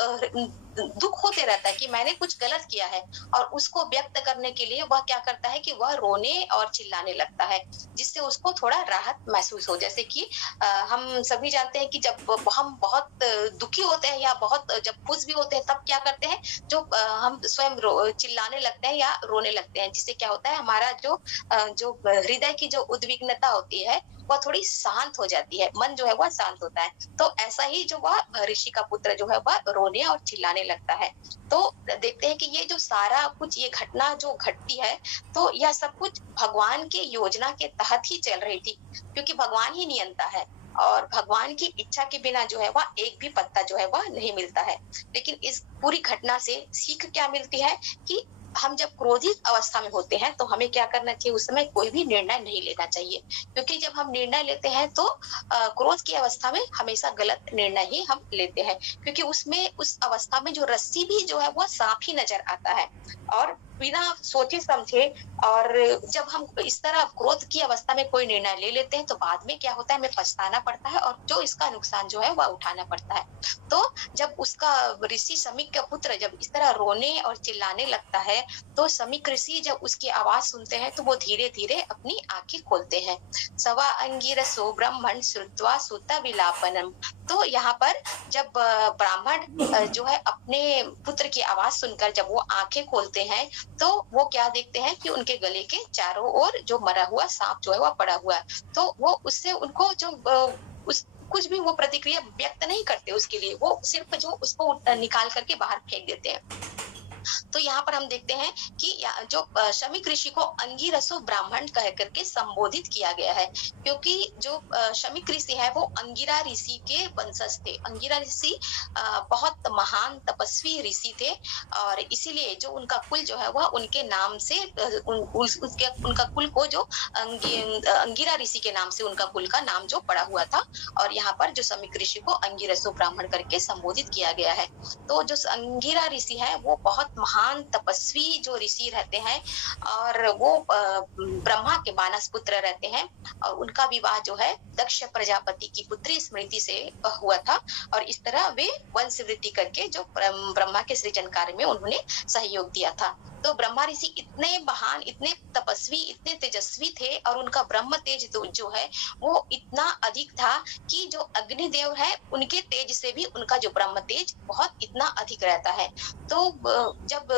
दुख होते रहता है कि मैंने कुछ गलत किया है, और उसको व्यक्त करने के लिए वह क्या करता है कि वह रोने और चिल्लाने लगता है, जिससे उसको थोड़ा राहत महसूस हो। जैसे कि हम सभी जानते हैं कि जब हम बहुत दुखी होते हैं या बहुत जब खुश भी होते हैं, तब क्या करते हैं, जो हम स्वयं चिल्लाने लगते हैं या रोने लगते हैं, जिससे क्या होता है, हमारा जो हृदय की जो उद्विग्नता होती है वह थोड़ी शांत हो जाती है, मन जो है वह शांत होता है। तो ऐसा ही जो वह ऋषि का पुत्र जो है वह रोने और चिल्लाने लगता है। तो देखते हैं कि ये जो सारा कुछ ये घटना जो घटती है, तो यह सब कुछ भगवान के योजना के तहत ही चल रही थी, क्योंकि भगवान ही नियंता है और भगवान की इच्छा के बिना जो है वह एक भी पत्ता जो है वह नहीं मिलता है। लेकिन इस पूरी घटना से सीख क्या मिलती है कि हम जब क्रोधित अवस्था में होते हैं तो हमें क्या करना चाहिए, उस समय कोई भी निर्णय नहीं लेना चाहिए, क्योंकि जब हम निर्णय लेते हैं तो क्रोध की अवस्था में हमेशा गलत निर्णय ही हम लेते हैं, क्योंकि उसमें उस अवस्था में जो रस्सी भी जो है वो सांप ही नजर आता है। और बिना सोचे समझे और जब हम इस तरह क्रोध की अवस्था में कोई निर्णय ले लेते हैं तो बाद में क्या होता है, हमें पछताना पड़ता है और जो इसका नुकसान जो है वह उठाना पड़ता है। तो जब उसका ऋषि शमीक का पुत्र जब इस तरह रोने और चिल्लाने लगता है, तो शमीक ऋषि जब उसकी आवाज सुनते हैं तो वो धीरे धीरे अपनी आंखें खोलते हैं। सवा अंगिरसो ब्रह्मण श्रुत्वा सुत विलापनम। तो यहाँ पर जब ब्राह्मण जो है अपने पुत्र की आवाज सुनकर जब वो आंखें खोलते हैं तो वो क्या देखते हैं कि उनके गले के चारों ओर जो मरा हुआ सांप जो है वह पड़ा हुआ है। तो वो उससे उनको जो उस कुछ भी वो प्रतिक्रिया व्यक्त नहीं करते, उसके लिए वो सिर्फ जो उसको निकाल करके बाहर फेंक देते हैं। तो यहाँ पर हम देखते हैं कि जो शमीक ऋषि को अंगिरसो ब्राह्मण कह करके संबोधित किया गया है, क्योंकि जो शमीक ऋषि है वो अंगिरा ऋषि के वंशज थे। अंगिरा ऋषि बहुत महान तपस्वी ऋषि थे और इसीलिए जो उनका कुल जो है वह उनके नाम से उनका कुल को जो अंगिरा ऋषि के नाम से उनका कुल का नाम जो पड़ा हुआ था। और यहाँ पर जो शमीक ऋषि को अंगिरसो ब्राह्मण करके संबोधित किया गया है। तो जो अंगिरा ऋषि है वो बहुत महान तपस्वी जो ऋषि रहते हैं और वो ब्रह्मा के मानस पुत्र रहते हैं और उनका विवाह जो है दक्ष प्रजापति की पुत्री स्मृति से हुआ था और इस तरह वे वंश वृद्धि करके जो ब्रह्मा के सृजन कार्य में उन्होंने सहयोग दिया था। तो ब्रह्मा ऋषि इतने महान, इतने तपस्वी, इतने तेजस्वी थे और उनका ब्रह्म तेज जो है वो इतना अधिक था कि जो अग्निदेव है उनके तेज से भी उनका जो ब्रह्म तेज बहुत इतना अधिक रहता है। तो जब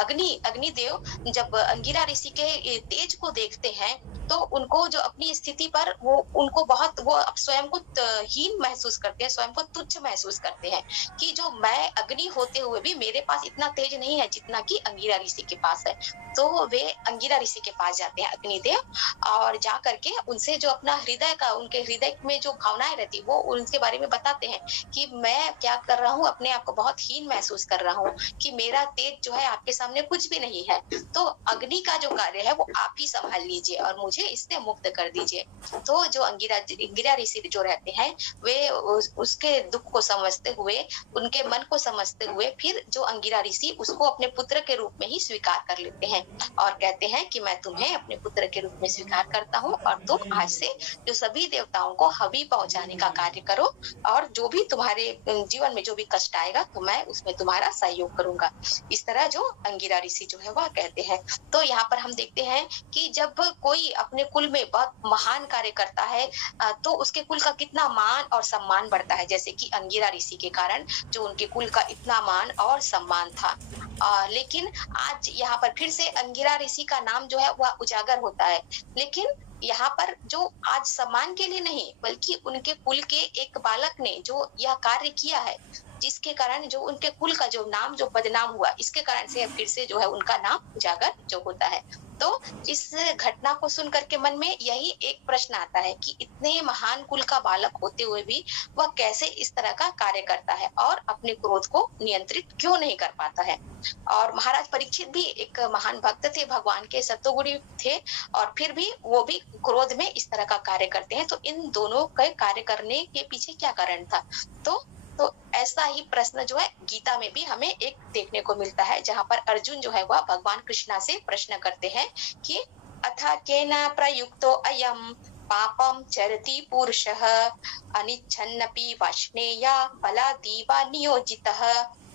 अग्निदेव जब अंगिरा ऋषि के तेज को देखते हैं तो उनको जो अपनी स्थिति पर वो उनको बहुत वो स्वयं को हीन महसूस करते हैं, स्वयं को तुच्छ महसूस करते हैं कि जो मैं अग्नि होते हुए भी मेरे पास इतना तेज नहीं है जितना कि अंगिरा ऋषि के पास है। तो वे अंगिरा ऋषि के पास जाते हैं अग्निदेव और जा करके उनसे जो अपना हृदय का उनके हृदय में जो भावनाएं रहती वो उनके बारे में बताते हैं कि मैं क्या कर रहा हूँ, अपने आप को बहुत हीन महसूस कर रहा हूँ कि मेरा तेज जो है आपके सामने कुछ भी नहीं है। तो अग्नि का जो कार्य है वो आप ही संभाल लीजिए और मुझे इससे मुक्त कर दीजिए। तो जो अंगिरा ऋषि जो रहते हैं वे उसके दुख को समझते हुए, उनके मन को समझते हुए फिर जो अंगिरा ऋषि उसको अपने पुत्र के रूप में ही स्वीकार कर लेते हैं और कहते हैं कि मैं तुम्हें अपने पुत्र के रूप में स्वीकार करता हूँ और तुम आज से जो सभी देवताओं को हवि पहुंचाने का कार्य करो और जो भी तुम्हारे जीवन में जो भी कष्ट आएगा तो मैं उसमें तुम्हारा सहयोग करूंगा। इस तरह जो अंगिरा ऋषि जो है वह कहते हैं। तो यहाँ पर हम देखते हैं कि जब कोई अपने कुल में बहुत महान कार्य करता है तो उसके कुल का कितना मान और सम्मान बढ़ता है, जैसे कि अंगिरा ऋषि के कारण जो उनके कुल का इतना मान और सम्मान था। लेकिन आज यहाँ पर फिर से अंगिरा ऋषि का नाम जो है वह उजागर होता है, लेकिन यहाँ पर जो आज सम्मान के लिए नहीं बल्कि उनके कुल के एक बालक ने जो यह कार्य किया है जिसके कारण जो उनके कुल का जो नाम जो बदनाम हुआ, इसके कारण से फिर से जो है उनका नाम उजागर जो होता है। तो इस घटना को सुन करके मन में यही एक प्रश्न आता है कि इतने महान कुल का बालक होते हुए भी वह कैसे इस तरह का कार्य करता है और अपने क्रोध को नियंत्रित क्यों नहीं कर पाता है। और महाराज परीक्षित भी एक महान भक्त थे, भगवान के सतोगुणी थे और फिर भी वो भी क्रोध में इस तरह का कार्य करते हैं। तो इन दोनों के कार्य करने के पीछे क्या कारण था? तो ऐसा ही प्रश्न जो है गीता में भी हमें एक देखने को मिलता है, जहाँ पर अर्जुन जो है वह भगवान कृष्णा से प्रश्न करते हैं कि अथा केन प्रयुक्तो अयम पापम चरति पुरुषः अनिच्छन्नपि वाष्णेया बलादीवा नियोजितः।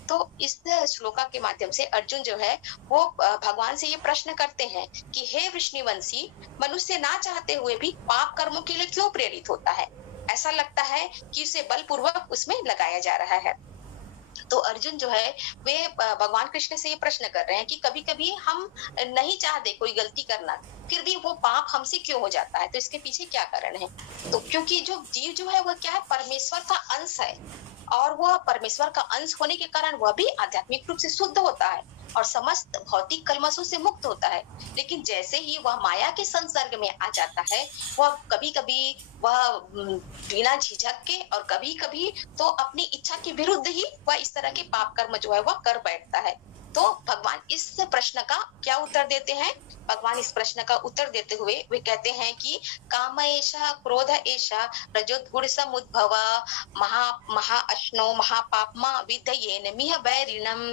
तो इस श्लोका के माध्यम से अर्जुन जो है वो भगवान से ये प्रश्न करते हैं कि हे वृष्णिवंशी, मनुष्य ना चाहते हुए भी पाप कर्मों के लिए क्यों प्रेरित होता है? ऐसा लगता है कि उसे बलपूर्वक उसमें लगाया जा रहा है। तो अर्जुन जो है वे भगवान कृष्ण से ये प्रश्न कर रहे हैं कि कभी कभी हम नहीं चाहते कोई गलती करना, फिर भी वो पाप हमसे क्यों हो जाता है, तो इसके पीछे क्या कारण है। तो क्योंकि जो जीव जो है वह क्या है, परमेश्वर का अंश है, और वह परमेश्वर का अंश होने के कारण वह भी आध्यात्मिक रूप से शुद्ध होता है और समस्त भौतिक कलमशों से मुक्त होता है। लेकिन जैसे ही वह माया के संसर्ग में आ जाता है, वह कभी कभी वह बिना झिझक के और कभी कभी तो अपनी इच्छा के विरुद्ध ही वह इस तरह के पाप कर्म जो है वह कर बैठता है। तो भगवान इस प्रश्न का क्या उत्तर देते हैं। भगवान इस प्रश्न का उत्तर देते हुए वे कहते हैं कि काम एषा क्रोध एषा रजोगुण समुद्भव महा अश्नो महापापमा विधयेन मिह वैरिणम।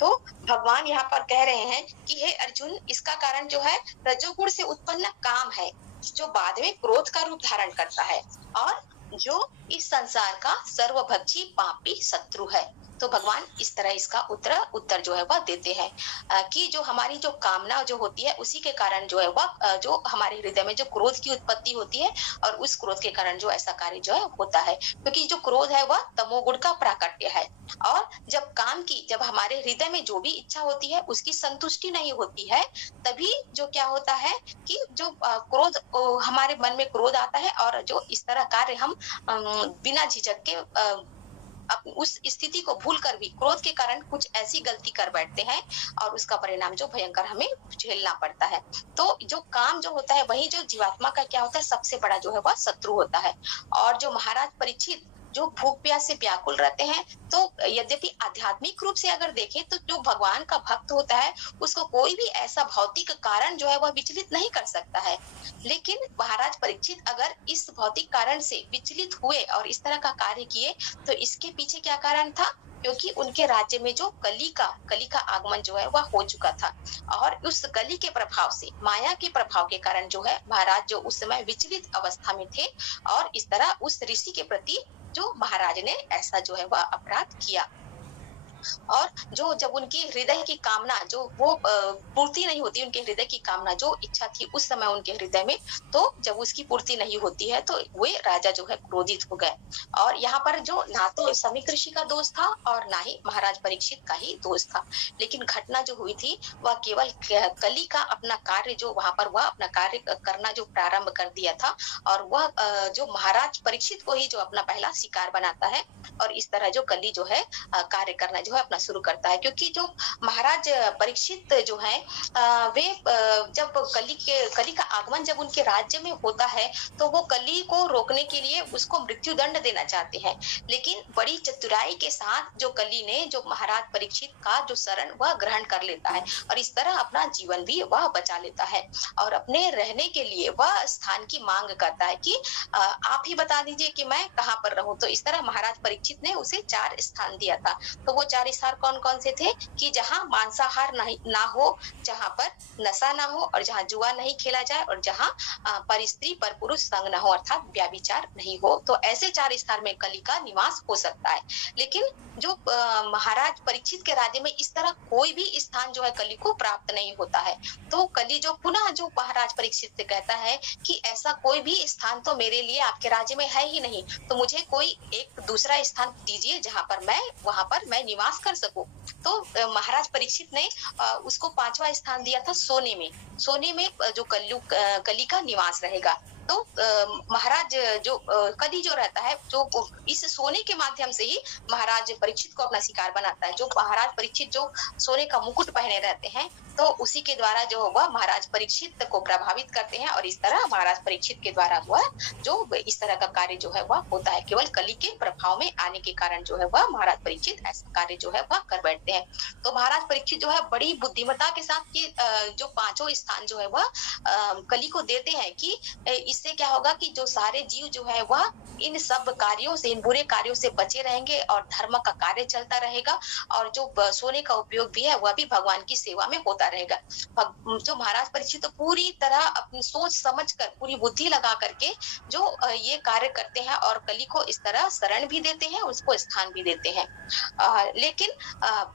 तो भगवान यहाँ पर कह रहे हैं कि हे अर्जुन, इसका कारण जो है रजोगुण से उत्पन्न काम है, जो बाद में क्रोध का रूप धारण करता है, और जो इस संसार का सर्वभक्षी पापी शत्रु है। तो भगवान इस तरह इसका उत्तर जो है वह देते हैं कि जो हमारी जो कामना जो होती है उसी के कारण जो है वह जो हमारे हृदय में जो क्रोध की उत्पत्ति होती है, और उस क्रोध के कारण जो ऐसा कार्य जो है होता है, क्योंकि जो क्रोध है वह तमोगुण का प्राकट्य है। और जब हमारे हृदय में जो भी इच्छा होती है उसकी संतुष्टि नहीं होती है, तभी जो क्या होता है कि जो क्रोध हमारे मन में क्रोध आता है, और जो इस तरह कार्य हम बिना झिझक के उस स्थिति को भूलकर भी क्रोध के कारण कुछ ऐसी गलती कर बैठते हैं, और उसका परिणाम जो भयंकर हमें झेलना पड़ता है। तो जो काम जो होता है वही जो जीवात्मा का क्या होता है, सबसे बड़ा जो है वह शत्रु होता है। और जो महाराज परीक्षित जो भूख प्यास से व्याकुल रहते हैं, तो यद्यपि आध्यात्मिक रूप से अगर देखें तो जो भगवान का भक्त होता है उसको कोई भी ऐसा भौतिक कारण जो है वह विचलित नहीं कर सकता है। लेकिन महाराज परीक्षित अगर इस भौतिक कारण से विचलित हुए और इस तरह का कार्य किए, तो इसके पीछे क्या कारण था, क्योंकि उनके राज्य में जो कली का आगमन जो है वह हो चुका था, और उस कली के प्रभाव से, माया के प्रभाव के कारण जो है महाराज जो उस समय विचलित अवस्था में थे, और इस तरह उस ऋषि के प्रति जो महाराज ने ऐसा जो है वह अपराध किया। और जो जब उनकी हृदय की कामना जो वो पूर्ति नहीं होती, उनके हृदय की कामना जो इच्छा थी उस समय उनके हृदय में, तो जब उसकी पूर्ति नहीं होती है तो वे राजा जो है क्रोधित हो गए। और यहाँ पर जो ना तो समीक ऋषि का दोष था और ना ही महाराज परीक्षित का ही दोष था, लेकिन घटना जो हुई थी वह केवल कली का अपना कार्य जो वहां पर वह अपना कार्य करना जो प्रारंभ कर दिया था, और वह जो महाराज परीक्षित को ही जो अपना पहला शिकार बनाता है, और इस तरह जो कली जो है कार्य करना जो है अपना शुरू करता है। क्योंकि जो महाराज परीक्षित जो है वे जब कली का आगमन जब उनके राज्य में होता है, तो वो कली को रोकने के लिए उसको मृत्यु दंड देना चाहते हैं, लेकिन बड़ी चतुराई के साथ जो कली ने जो महाराज परीक्षित का जो शरण वह ग्रहण कर लेता है, और इस तरह अपना जीवन भी वह बचा लेता है, और अपने रहने के लिए वह स्थान की मांग करता है कि आप ही बता दीजिए कि मैं कहाँ पर रहूं। तो इस तरह महाराज परीक्षित ने उसे 4 स्थान दिया था। तो वो 4 स्थान कौन कौन से थे कि जहाँ मांसाहार ना हो, जहाँ पर नशा ना हो, और जहाँ जुआ नहीं खेला जाए, और जहाँ पर स्त्री पर पुरुष संग न हो, अर्थात व्याभिचार नहीं हो। तो ऐसे 4 स्थान में कली का निवास हो सकता है। लेकिन जो महाराज परीक्षित के राज्य में इस तरह कोई भी स्थान जो है कली को प्राप्त नहीं होता है। तो कली जो पुनः जो महाराज परीक्षित से कहता है कि ऐसा कोई भी स्थान तो मेरे लिए आपके राज्य में है ही नहीं, तो मुझे कोई एक दूसरा स्थान दीजिए जहाँ पर मैं निवास कर सकूं। तो महाराज परीक्षित ने उसको 5वां स्थान दिया था सोने में जो कली का निवास रहेगा। तो महाराज जो कली जो रहता है, जो इस सोने के माध्यम से ही महाराज परीक्षित को अपना शिकार बनाता है। जो महाराज परीक्षित जो सोने का मुकुट पहने रहते हैं, तो उसी के द्वारा जो वह महाराज परीक्षित को प्रभावित करते हैं, और इस तरह महाराज परीक्षित के द्वारा वह जो इस तरह का कार्य जो है वह होता है। केवल कली के प्रभाव में आने के कारण जो है वह महाराज परीक्षित ऐसा कार्य जो है वह कर बैठते हैं। तो महाराज परीक्षित जो है बड़ी बुद्धिमत्ता के साथ ये जो 5 स्थान जो है वह कली को देते हैं कि इससे क्या होगा कि जो सारे जीव जो है वह इन सब कार्यों से, इन बुरे कार्यों से बचे रहेंगे, और धर्म का कार्य चलता रहेगा, और जो सोने का उपयोग भी है वह भी भगवान की सेवा में होता रहेगा। जो महाराज परीक्षित तो पूरी तरह अपनी सोच समझ कर, पूरी बुद्धि लगा करके जो ये कार्य करते हैं, और कली को इस तरह शरण भी देते हैं, उसको स्थान भी देते हैं। लेकिन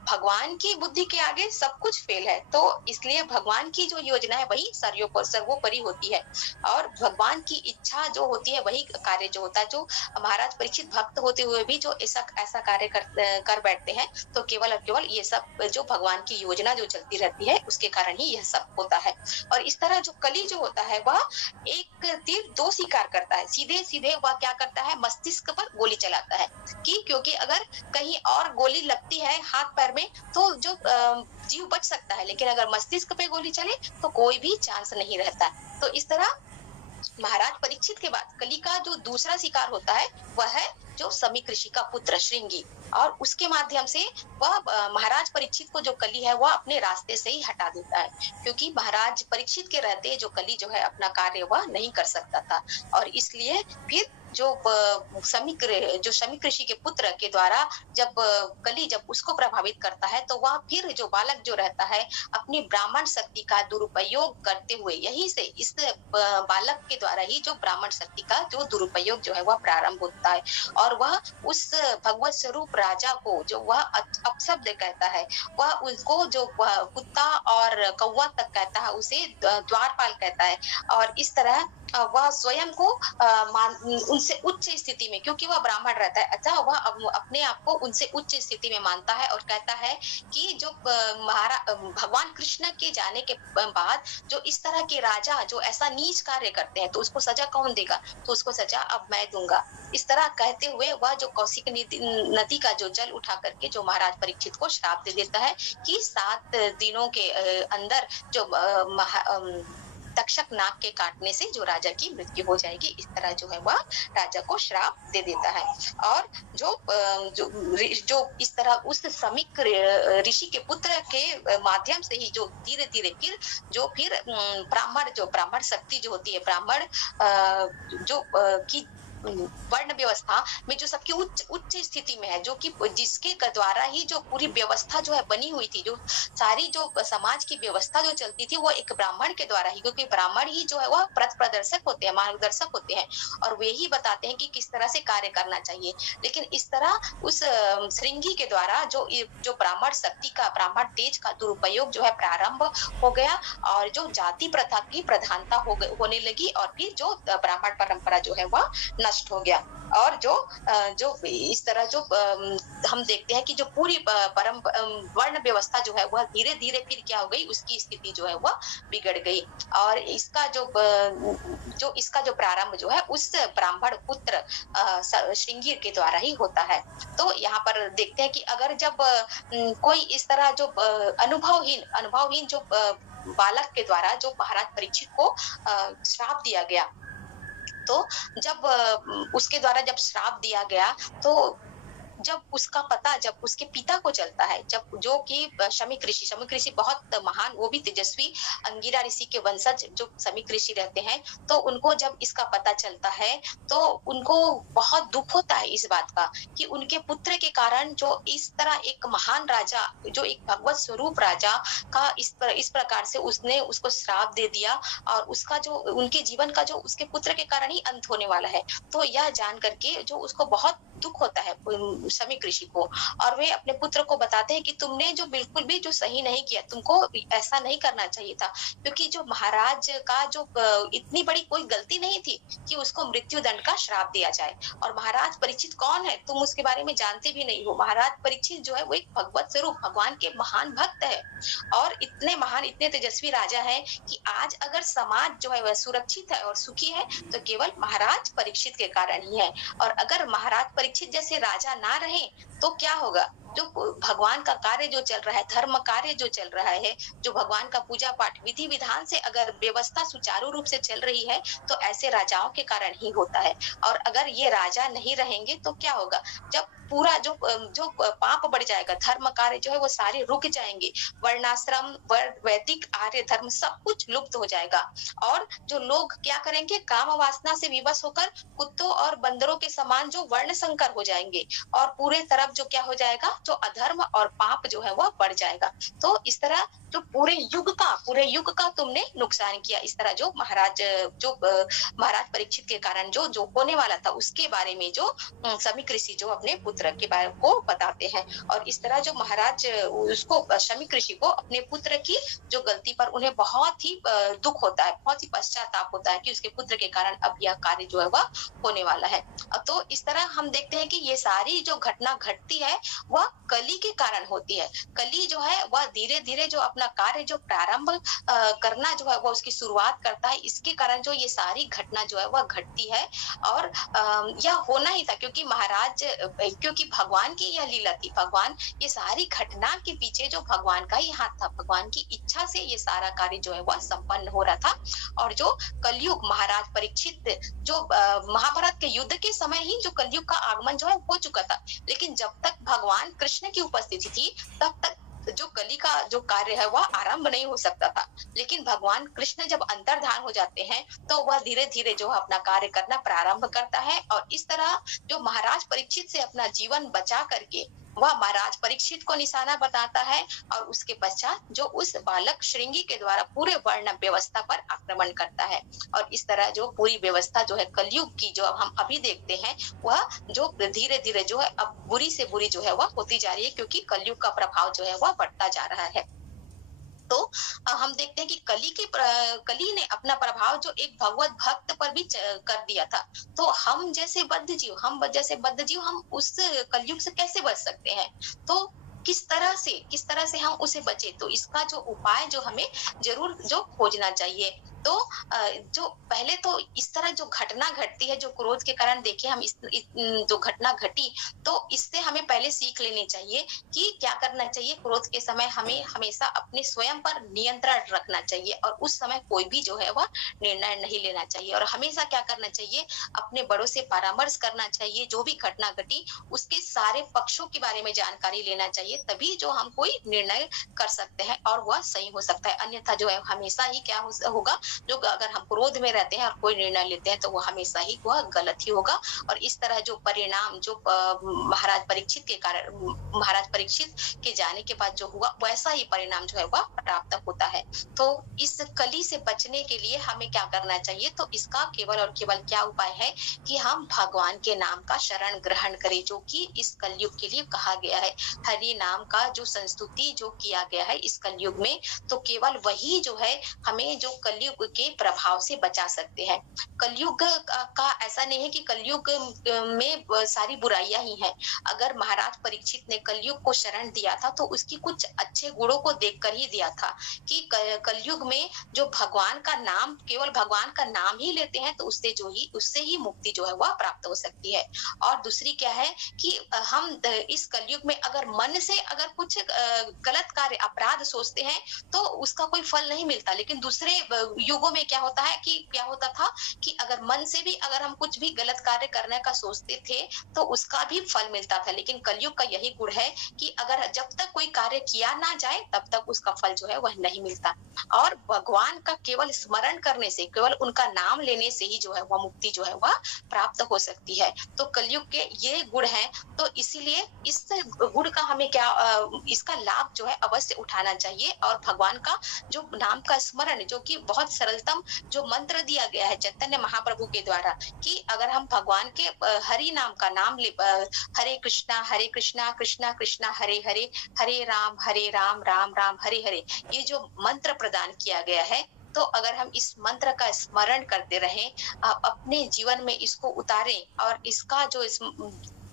भगवान की बुद्धि के आगे सब कुछ फेल है। तो इसलिए भगवान की जो योजना है वही सर्वोपरि होती है, और भगवान भगवान की इच्छा जो होती है वही कार्य जो होता है। जो महाराज परीक्षित भक्त होते हुए भी जो ऐसा कार्य कर बैठते हैं, तो केवल और केवल ये सब जो भगवान की योजना जो चलती रहती है उसके कारण ही यह सब होता है। और इस तरह जो कली जो होता है वह एक तीर दो शिकार करता है। सीधे सीधे वह क्या करता है, मस्तिष्क पर गोली चलाता है कि क्योंकि अगर कहीं और गोली लगती है हाथ पैर में तो जो जीव बच सकता है, लेकिन अगर मस्तिष्क पे गोली चले तो कोई भी चांस नहीं रहता। तो इस तरह महाराज परीक्षित के बाद कली का जो दूसरा शिकार होता है वह है जो समीक ऋषि का पुत्र श्रृंगी, और उसके माध्यम से वह महाराज परीक्षित को जो कली है वह अपने रास्ते से ही हटा देता है, क्योंकि महाराज परीक्षित के रहते जो कली जो है अपना कार्य वह नहीं कर सकता था। और इसलिए फिर जो समीक ऋषि के पुत्र के द्वारा जब कली जब उसको प्रभावित करता है तो वह फिर जो बालक जो रहता है अपनी ब्राह्मण शक्ति का दुरुपयोग करते हुए, यही से इस बालक के द्वारा ही जो ब्राह्मण शक्ति का जो दुरुपयोग जो है वह प्रारंभ होता है। और वह उस भगवत स्वरूप राजा को जो वह अपशब्द कहता है, वह उसको जो कुत्ता और कौवा तक कहता है उसे द्वारपाल कहता है। और इस तरह वह स्वयं को उनसे उच्च स्थिति में, क्योंकि वह ब्राह्मण रहता है, अच्छा वह अपने आप को उनसे उच्च स्थिति में मानता है और कहता है कि जो भगवान कृष्ण के जाने के बाद जो इस तरह के राजा जो ऐसा नीच कार्य करते हैं तो उसको सजा कौन देगा, तो उसको सजा अब मैं दूंगा। इस तरह कहते हुए वह जो कौशिक नदी का जो जल उठा करके जो महाराज परीक्षित को श्राप दे देता है कि 7 दिनों के अंदर जो तक्षक नाग के काटने से जो राजा की मृत्यु हो जाएगी। इस तरह जो है वह राजा को श्राप दे देता है। और जो इस तरह उस समीक ऋषि के पुत्र के माध्यम से ही जो धीरे धीरे फिर ब्राह्मण शक्ति जो होती है, ब्राह्मण की वर्ण व्यवस्था में जो सबकी उच्च स्थिति में है, जो कि जिसके द्वारा ही जो पूरी व्यवस्था जो है बनी हुई थी, जो सारी जो समाज की व्यवस्था जो चलती थी वो एक ब्राह्मण के द्वारा ही, क्योंकि ब्राह्मण ही जो है वह पथ प्रदर्शक होते हैं, मार्गदर्शक होते हैं और वे ही बताते हैं कि किस तरह से कार्य करना चाहिए। लेकिन इस तरह उस श्रृंगी के द्वारा जो ब्राह्मण शक्ति का, ब्राह्मण तेज का दुरुपयोग जो है प्रारंभ हो गया और जो जाति प्रथा की प्रधानता होने लगी और फिर जो ब्राह्मण परंपरा जो है वह नष्ट हो गया। और जो इस तरह जो हम देखते हैं कि जो पूरी वर्ण व्यवस्था जो है वह धीरे धीरे फिर क्या हो गई, उसकी स्थिति जो है वह बिगड़ गई। और इसका जो प्रारंभ जो है उस ब्राह्मण पुत्र श्रृंगी के द्वारा ही होता है। तो यहाँ पर देखते हैं कि अगर जब कोई इस तरह जो अनुभवहीन जो बालक के द्वारा जो महाराज परीक्षित को श्राप दिया गया, तो जब उसके द्वारा जब श्राप दिया गया तो जब उसका पता जब उसके पिता को चलता है, जब जो कि शमीक ऋषि बहुत महान, वो भी तेजस्वी अंगिरा ऋषि के वंशज जो शमीक ऋषि रहते हैं, तो उनको जब इसका पता चलता है तो उनको बहुत दुख होता है इस बात का कि उनके पुत्र के कारण जो इस तरह एक महान राजा, जो एक भगवत स्वरूप राजा का इस प्रकार से उसने उसको श्राप दे दिया और उसका जो उनके जीवन का जो उसके पुत्र के कारण ही अंत होने वाला है। तो यह जान करके जो उसको बहुत दुख होता है शमीक ऋषि को, और वे अपने पुत्र को बताते हैं कि तुमने जो बिल्कुल भी जो सही नहीं किया, तुमको ऐसा नहीं करना चाहिए था, क्योंकि जो महाराज का जो इतनी बड़ी कोई गलती नहीं थी कि उसको मृत्यु दंड का श्राप दिया जाए। और महाराज परीक्षित कौन है, तुम उसके बारे में जानते भी नहीं हो। महाराज परीक्षित जो है वो एक भगवत स्वरूप भगवान के महान भक्त है और इतने महान, इतने तेजस्वी राजा है कि आज अगर समाज जो है वह सुरक्षित है और सुखी है तो केवल महाराज परीक्षित के कारण ही है। और अगर महाराज परीक्षित जैसे राजा ना रहे तो क्या होगा, जो भगवान का कार्य जो चल रहा है, धर्म कार्य जो चल रहा है, जो भगवान का पूजा पाठ विधि विधान से अगर व्यवस्था सुचारू रूप से चल रही है तो ऐसे राजाओं के कारण ही होता है। और अगर ये राजा नहीं रहेंगे तो क्या होगा, जब पूरा जो पाप बढ़ जाएगा, धर्म कार्य जो है वो सारे रुक जाएंगे, वर्णाश्रम वैदिक आर्य धर्म सब कुछ लुप्त हो जाएगा। और जो लोग क्या करेंगे, काम वासना से विवश होकर कुत्तों और बंदरों के समान जो वर्ण संकर हो जाएंगे और पूरे तरफ जो क्या हो जाएगा, जो अधर्म और पाप जो है वह बढ़ जाएगा। तो इस तरह जो पूरे युग का तुमने नुकसान किया। इस तरह जो महाराज परीक्षित के कारण जो जो होने वाला था उसके बारे में जो शमीक ऋषि जो अपने पुत्र के बारे को बताते हैं। और इस तरह जो महाराज उसको शमीक ऋषि को अपने पुत्र की जो गलती पर उन्हें बहुत ही दुख होता है, बहुत ही पश्चाताप होता है कि उसके पुत्र के कारण अब यह कार्य जो है वह होने वाला है। तो इस तरह हम देखते हैं कि ये सारी जो घटना घटती है वह कली के कारण होती है। कली जो है वह धीरे धीरे जो अपना कार्य जो प्रारंभ करना जो है वह उसकी शुरुआत करता है। इसके कारण जो ये सारी घटना जो है वह घटती है। और यह होना ही था क्योंकि क्योंकि भगवान की यह लीला थी। भगवान ये सारी घटना के पीछे जो भगवान का ही हाथ था, भगवान की इच्छा से ये सारा कार्य जो है वह संपन्न हो रहा था। और जो कलयुग महाराज परीक्षित जो महाभारत के युद्ध के समय ही जो कलयुग का आगमन जो है हो चुका था, लेकिन जब तक भगवान कृष्ण की उपस्थिति थी तब तक जो कली का जो कार्य है वह आरंभ नहीं हो सकता था। लेकिन भगवान कृष्ण जब अंतर्धान हो जाते हैं तो वह धीरे धीरे जो अपना कार्य करना प्रारंभ करता है। और इस तरह जो महाराज परीक्षित से अपना जीवन बचा करके वह महाराज परीक्षित को निशाना बताता है। और उसके पश्चात जो उस बालक श्रृंगी के द्वारा पूरे वर्ण व्यवस्था पर आक्रमण करता है। और इस तरह जो पूरी व्यवस्था जो है कलयुग की जो हम अभी देखते हैं वह जो धीरे धीरे जो है अब बुरी से बुरी जो है वह होती जा रही है, क्योंकि कलयुग का प्रभाव जो है वह बढ़ता जा रहा है। तो हम देखते हैं कि कली ने अपना प्रभाव जो एक भगवत भक्त पर भी कर दिया था। तो हम जैसे बद्ध जीव हम उस कलयुग से कैसे बच सकते हैं? तो किस तरह से हम उसे बचे? तो इसका जो उपाय जो हमें जरूर जो खोजना चाहिए। तो जो पहले तो इस तरह जो घटना घटती है जो क्रोध के कारण देखिए हम जो घटना घटी तो इससे हमें पहले सीख लेनी चाहिए कि क्या करना चाहिए। क्रोध के समय हमें हमेशा अपने स्वयं पर नियंत्रण रखना चाहिए और उस समय कोई भी जो है वह निर्णय नहीं लेना चाहिए। और हमेशा क्या करना चाहिए, अपने बड़ों से परामर्श करना चाहिए। जो भी घटना घटी उसके सारे पक्षों के बारे में जानकारी लेना चाहिए, तभी जो हम कोई निर्णय कर सकते हैं और वह सही हो सकता है। अन्यथा जो है हमेशा ही क्या होगा, जो अगर हम क्रोध में रहते हैं और कोई निर्णय लेते हैं तो वो हमेशा ही वह गलत ही होगा। और इस तरह जो परिणाम जो महाराज परीक्षित के जाने के बाद जो हुआ वैसा ही परिणाम जो है वह प्राप्त होता है। तो इस कली से बचने के लिए हमें क्या करना चाहिए? तो इसका केवल और केवल क्या उपाय है कि हम भगवान के नाम का शरण ग्रहण करें, जो कि इस कलयुग के लिए कहा गया है। हरि नाम का जो संस्तुति जो किया गया है इस कलयुग में, तो केवल वही जो है हमें जो कलयुग के प्रभाव से बचा सकते हैं। कलयुग का ऐसा नहीं है कि कलयुग में सारी बुराइयां ही हैं। अगर महाराज परीक्षित ने कलयुग को शरण दिया था तो उसकी कुछ अच्छे गुणों को देखकर ही दिया था कि कलयुग में जो भगवान का नाम, केवल भगवान का नाम ही लेते हैं तो उससे ही मुक्ति जो है वह प्राप्त हो सकती है। और दूसरी क्या है कि हम इस कलयुग में अगर मन से अगर कुछ गलत कार्य अपराध सोचते हैं तो उसका कोई फल नहीं मिलता। लेकिन दूसरे युगों में क्या होता था कि अगर मन से भी अगर हम कुछ भी गलत कार्य करने का सोचते थे तो उसका भी फल मिलता था। लेकिन कलयुग का यही गुण है कि अगर जब तक कोई कार्य किया ना जाए तब तक उसका फल जो है वह नहीं मिलता। और भगवान का केवल स्मरण करने से, केवल उनका नाम लेने से ही जो है वह मुक्ति जो है वह प्राप्त हो सकती है। तो कलयुग के ये गुण है, तो इसीलिए इस गुण का हमें इसका लाभ जो है अवश्य उठाना चाहिए। और भगवान का जो नाम का स्मरण, जो कि बहुत सरलतम जो मंत्र दिया गया है चैतन्य महाप्रभु के द्वारा, कि अगर हम भगवान के हरि नाम का नाम ले, हरे कृष्णा कृष्णा कृष्णा हरे हरे, हरे राम राम राम हरे हरे, ये जो मंत्र प्रदान किया गया है, तो अगर हम इस मंत्र का स्मरण करते रहें, अपने जीवन में इसको उतारें और इसका जो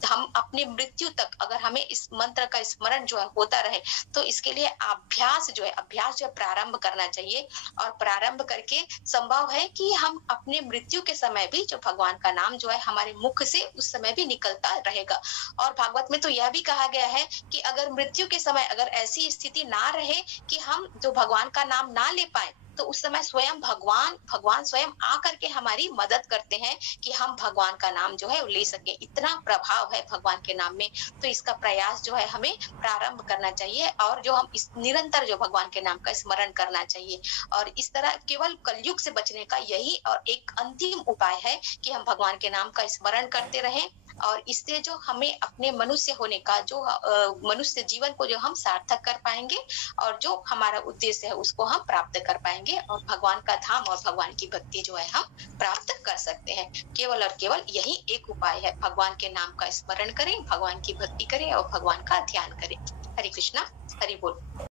हम अपनी मृत्यु तक अगर हमें इस मंत्र का स्मरण जो है होता रहे, तो इसके लिए अभ्यास जो है प्रारंभ करना चाहिए। और प्रारंभ करके संभव है कि हम अपने मृत्यु के समय भी जो भगवान का नाम जो है हमारे मुख से उस समय भी निकलता रहेगा। और भागवत में तो यह भी कहा गया है कि अगर मृत्यु के समय अगर ऐसी स्थिति ना रहे कि हम जो भगवान का नाम ना ले पाए, तो उस समय स्वयं भगवान स्वयं आकर के हमारी मदद करते हैं कि हम भगवान का नाम जो है ले सके। इतना प्रभाव है भगवान के नाम में। तो इसका प्रयास जो है हमें प्रारंभ करना चाहिए और जो हम इस निरंतर जो भगवान के नाम का स्मरण करना चाहिए। और इस तरह केवल कलयुग से बचने का यही और एक अंतिम उपाय है कि हम भगवान के नाम का स्मरण करते रहें और इससे जो हमें अपने मनुष्य होने का जो मनुष्य जीवन को जो हम सार्थक कर पाएंगे और जो हमारा उद्देश्य है उसको हम प्राप्त कर पाएंगे और भगवान का धाम और भगवान की भक्ति जो है हम प्राप्त कर सकते हैं। केवल और केवल यही एक उपाय है, भगवान के नाम का स्मरण करें, भगवान की भक्ति करें और भगवान का ध्यान करें। हरे कृष्णा, हरि बोल।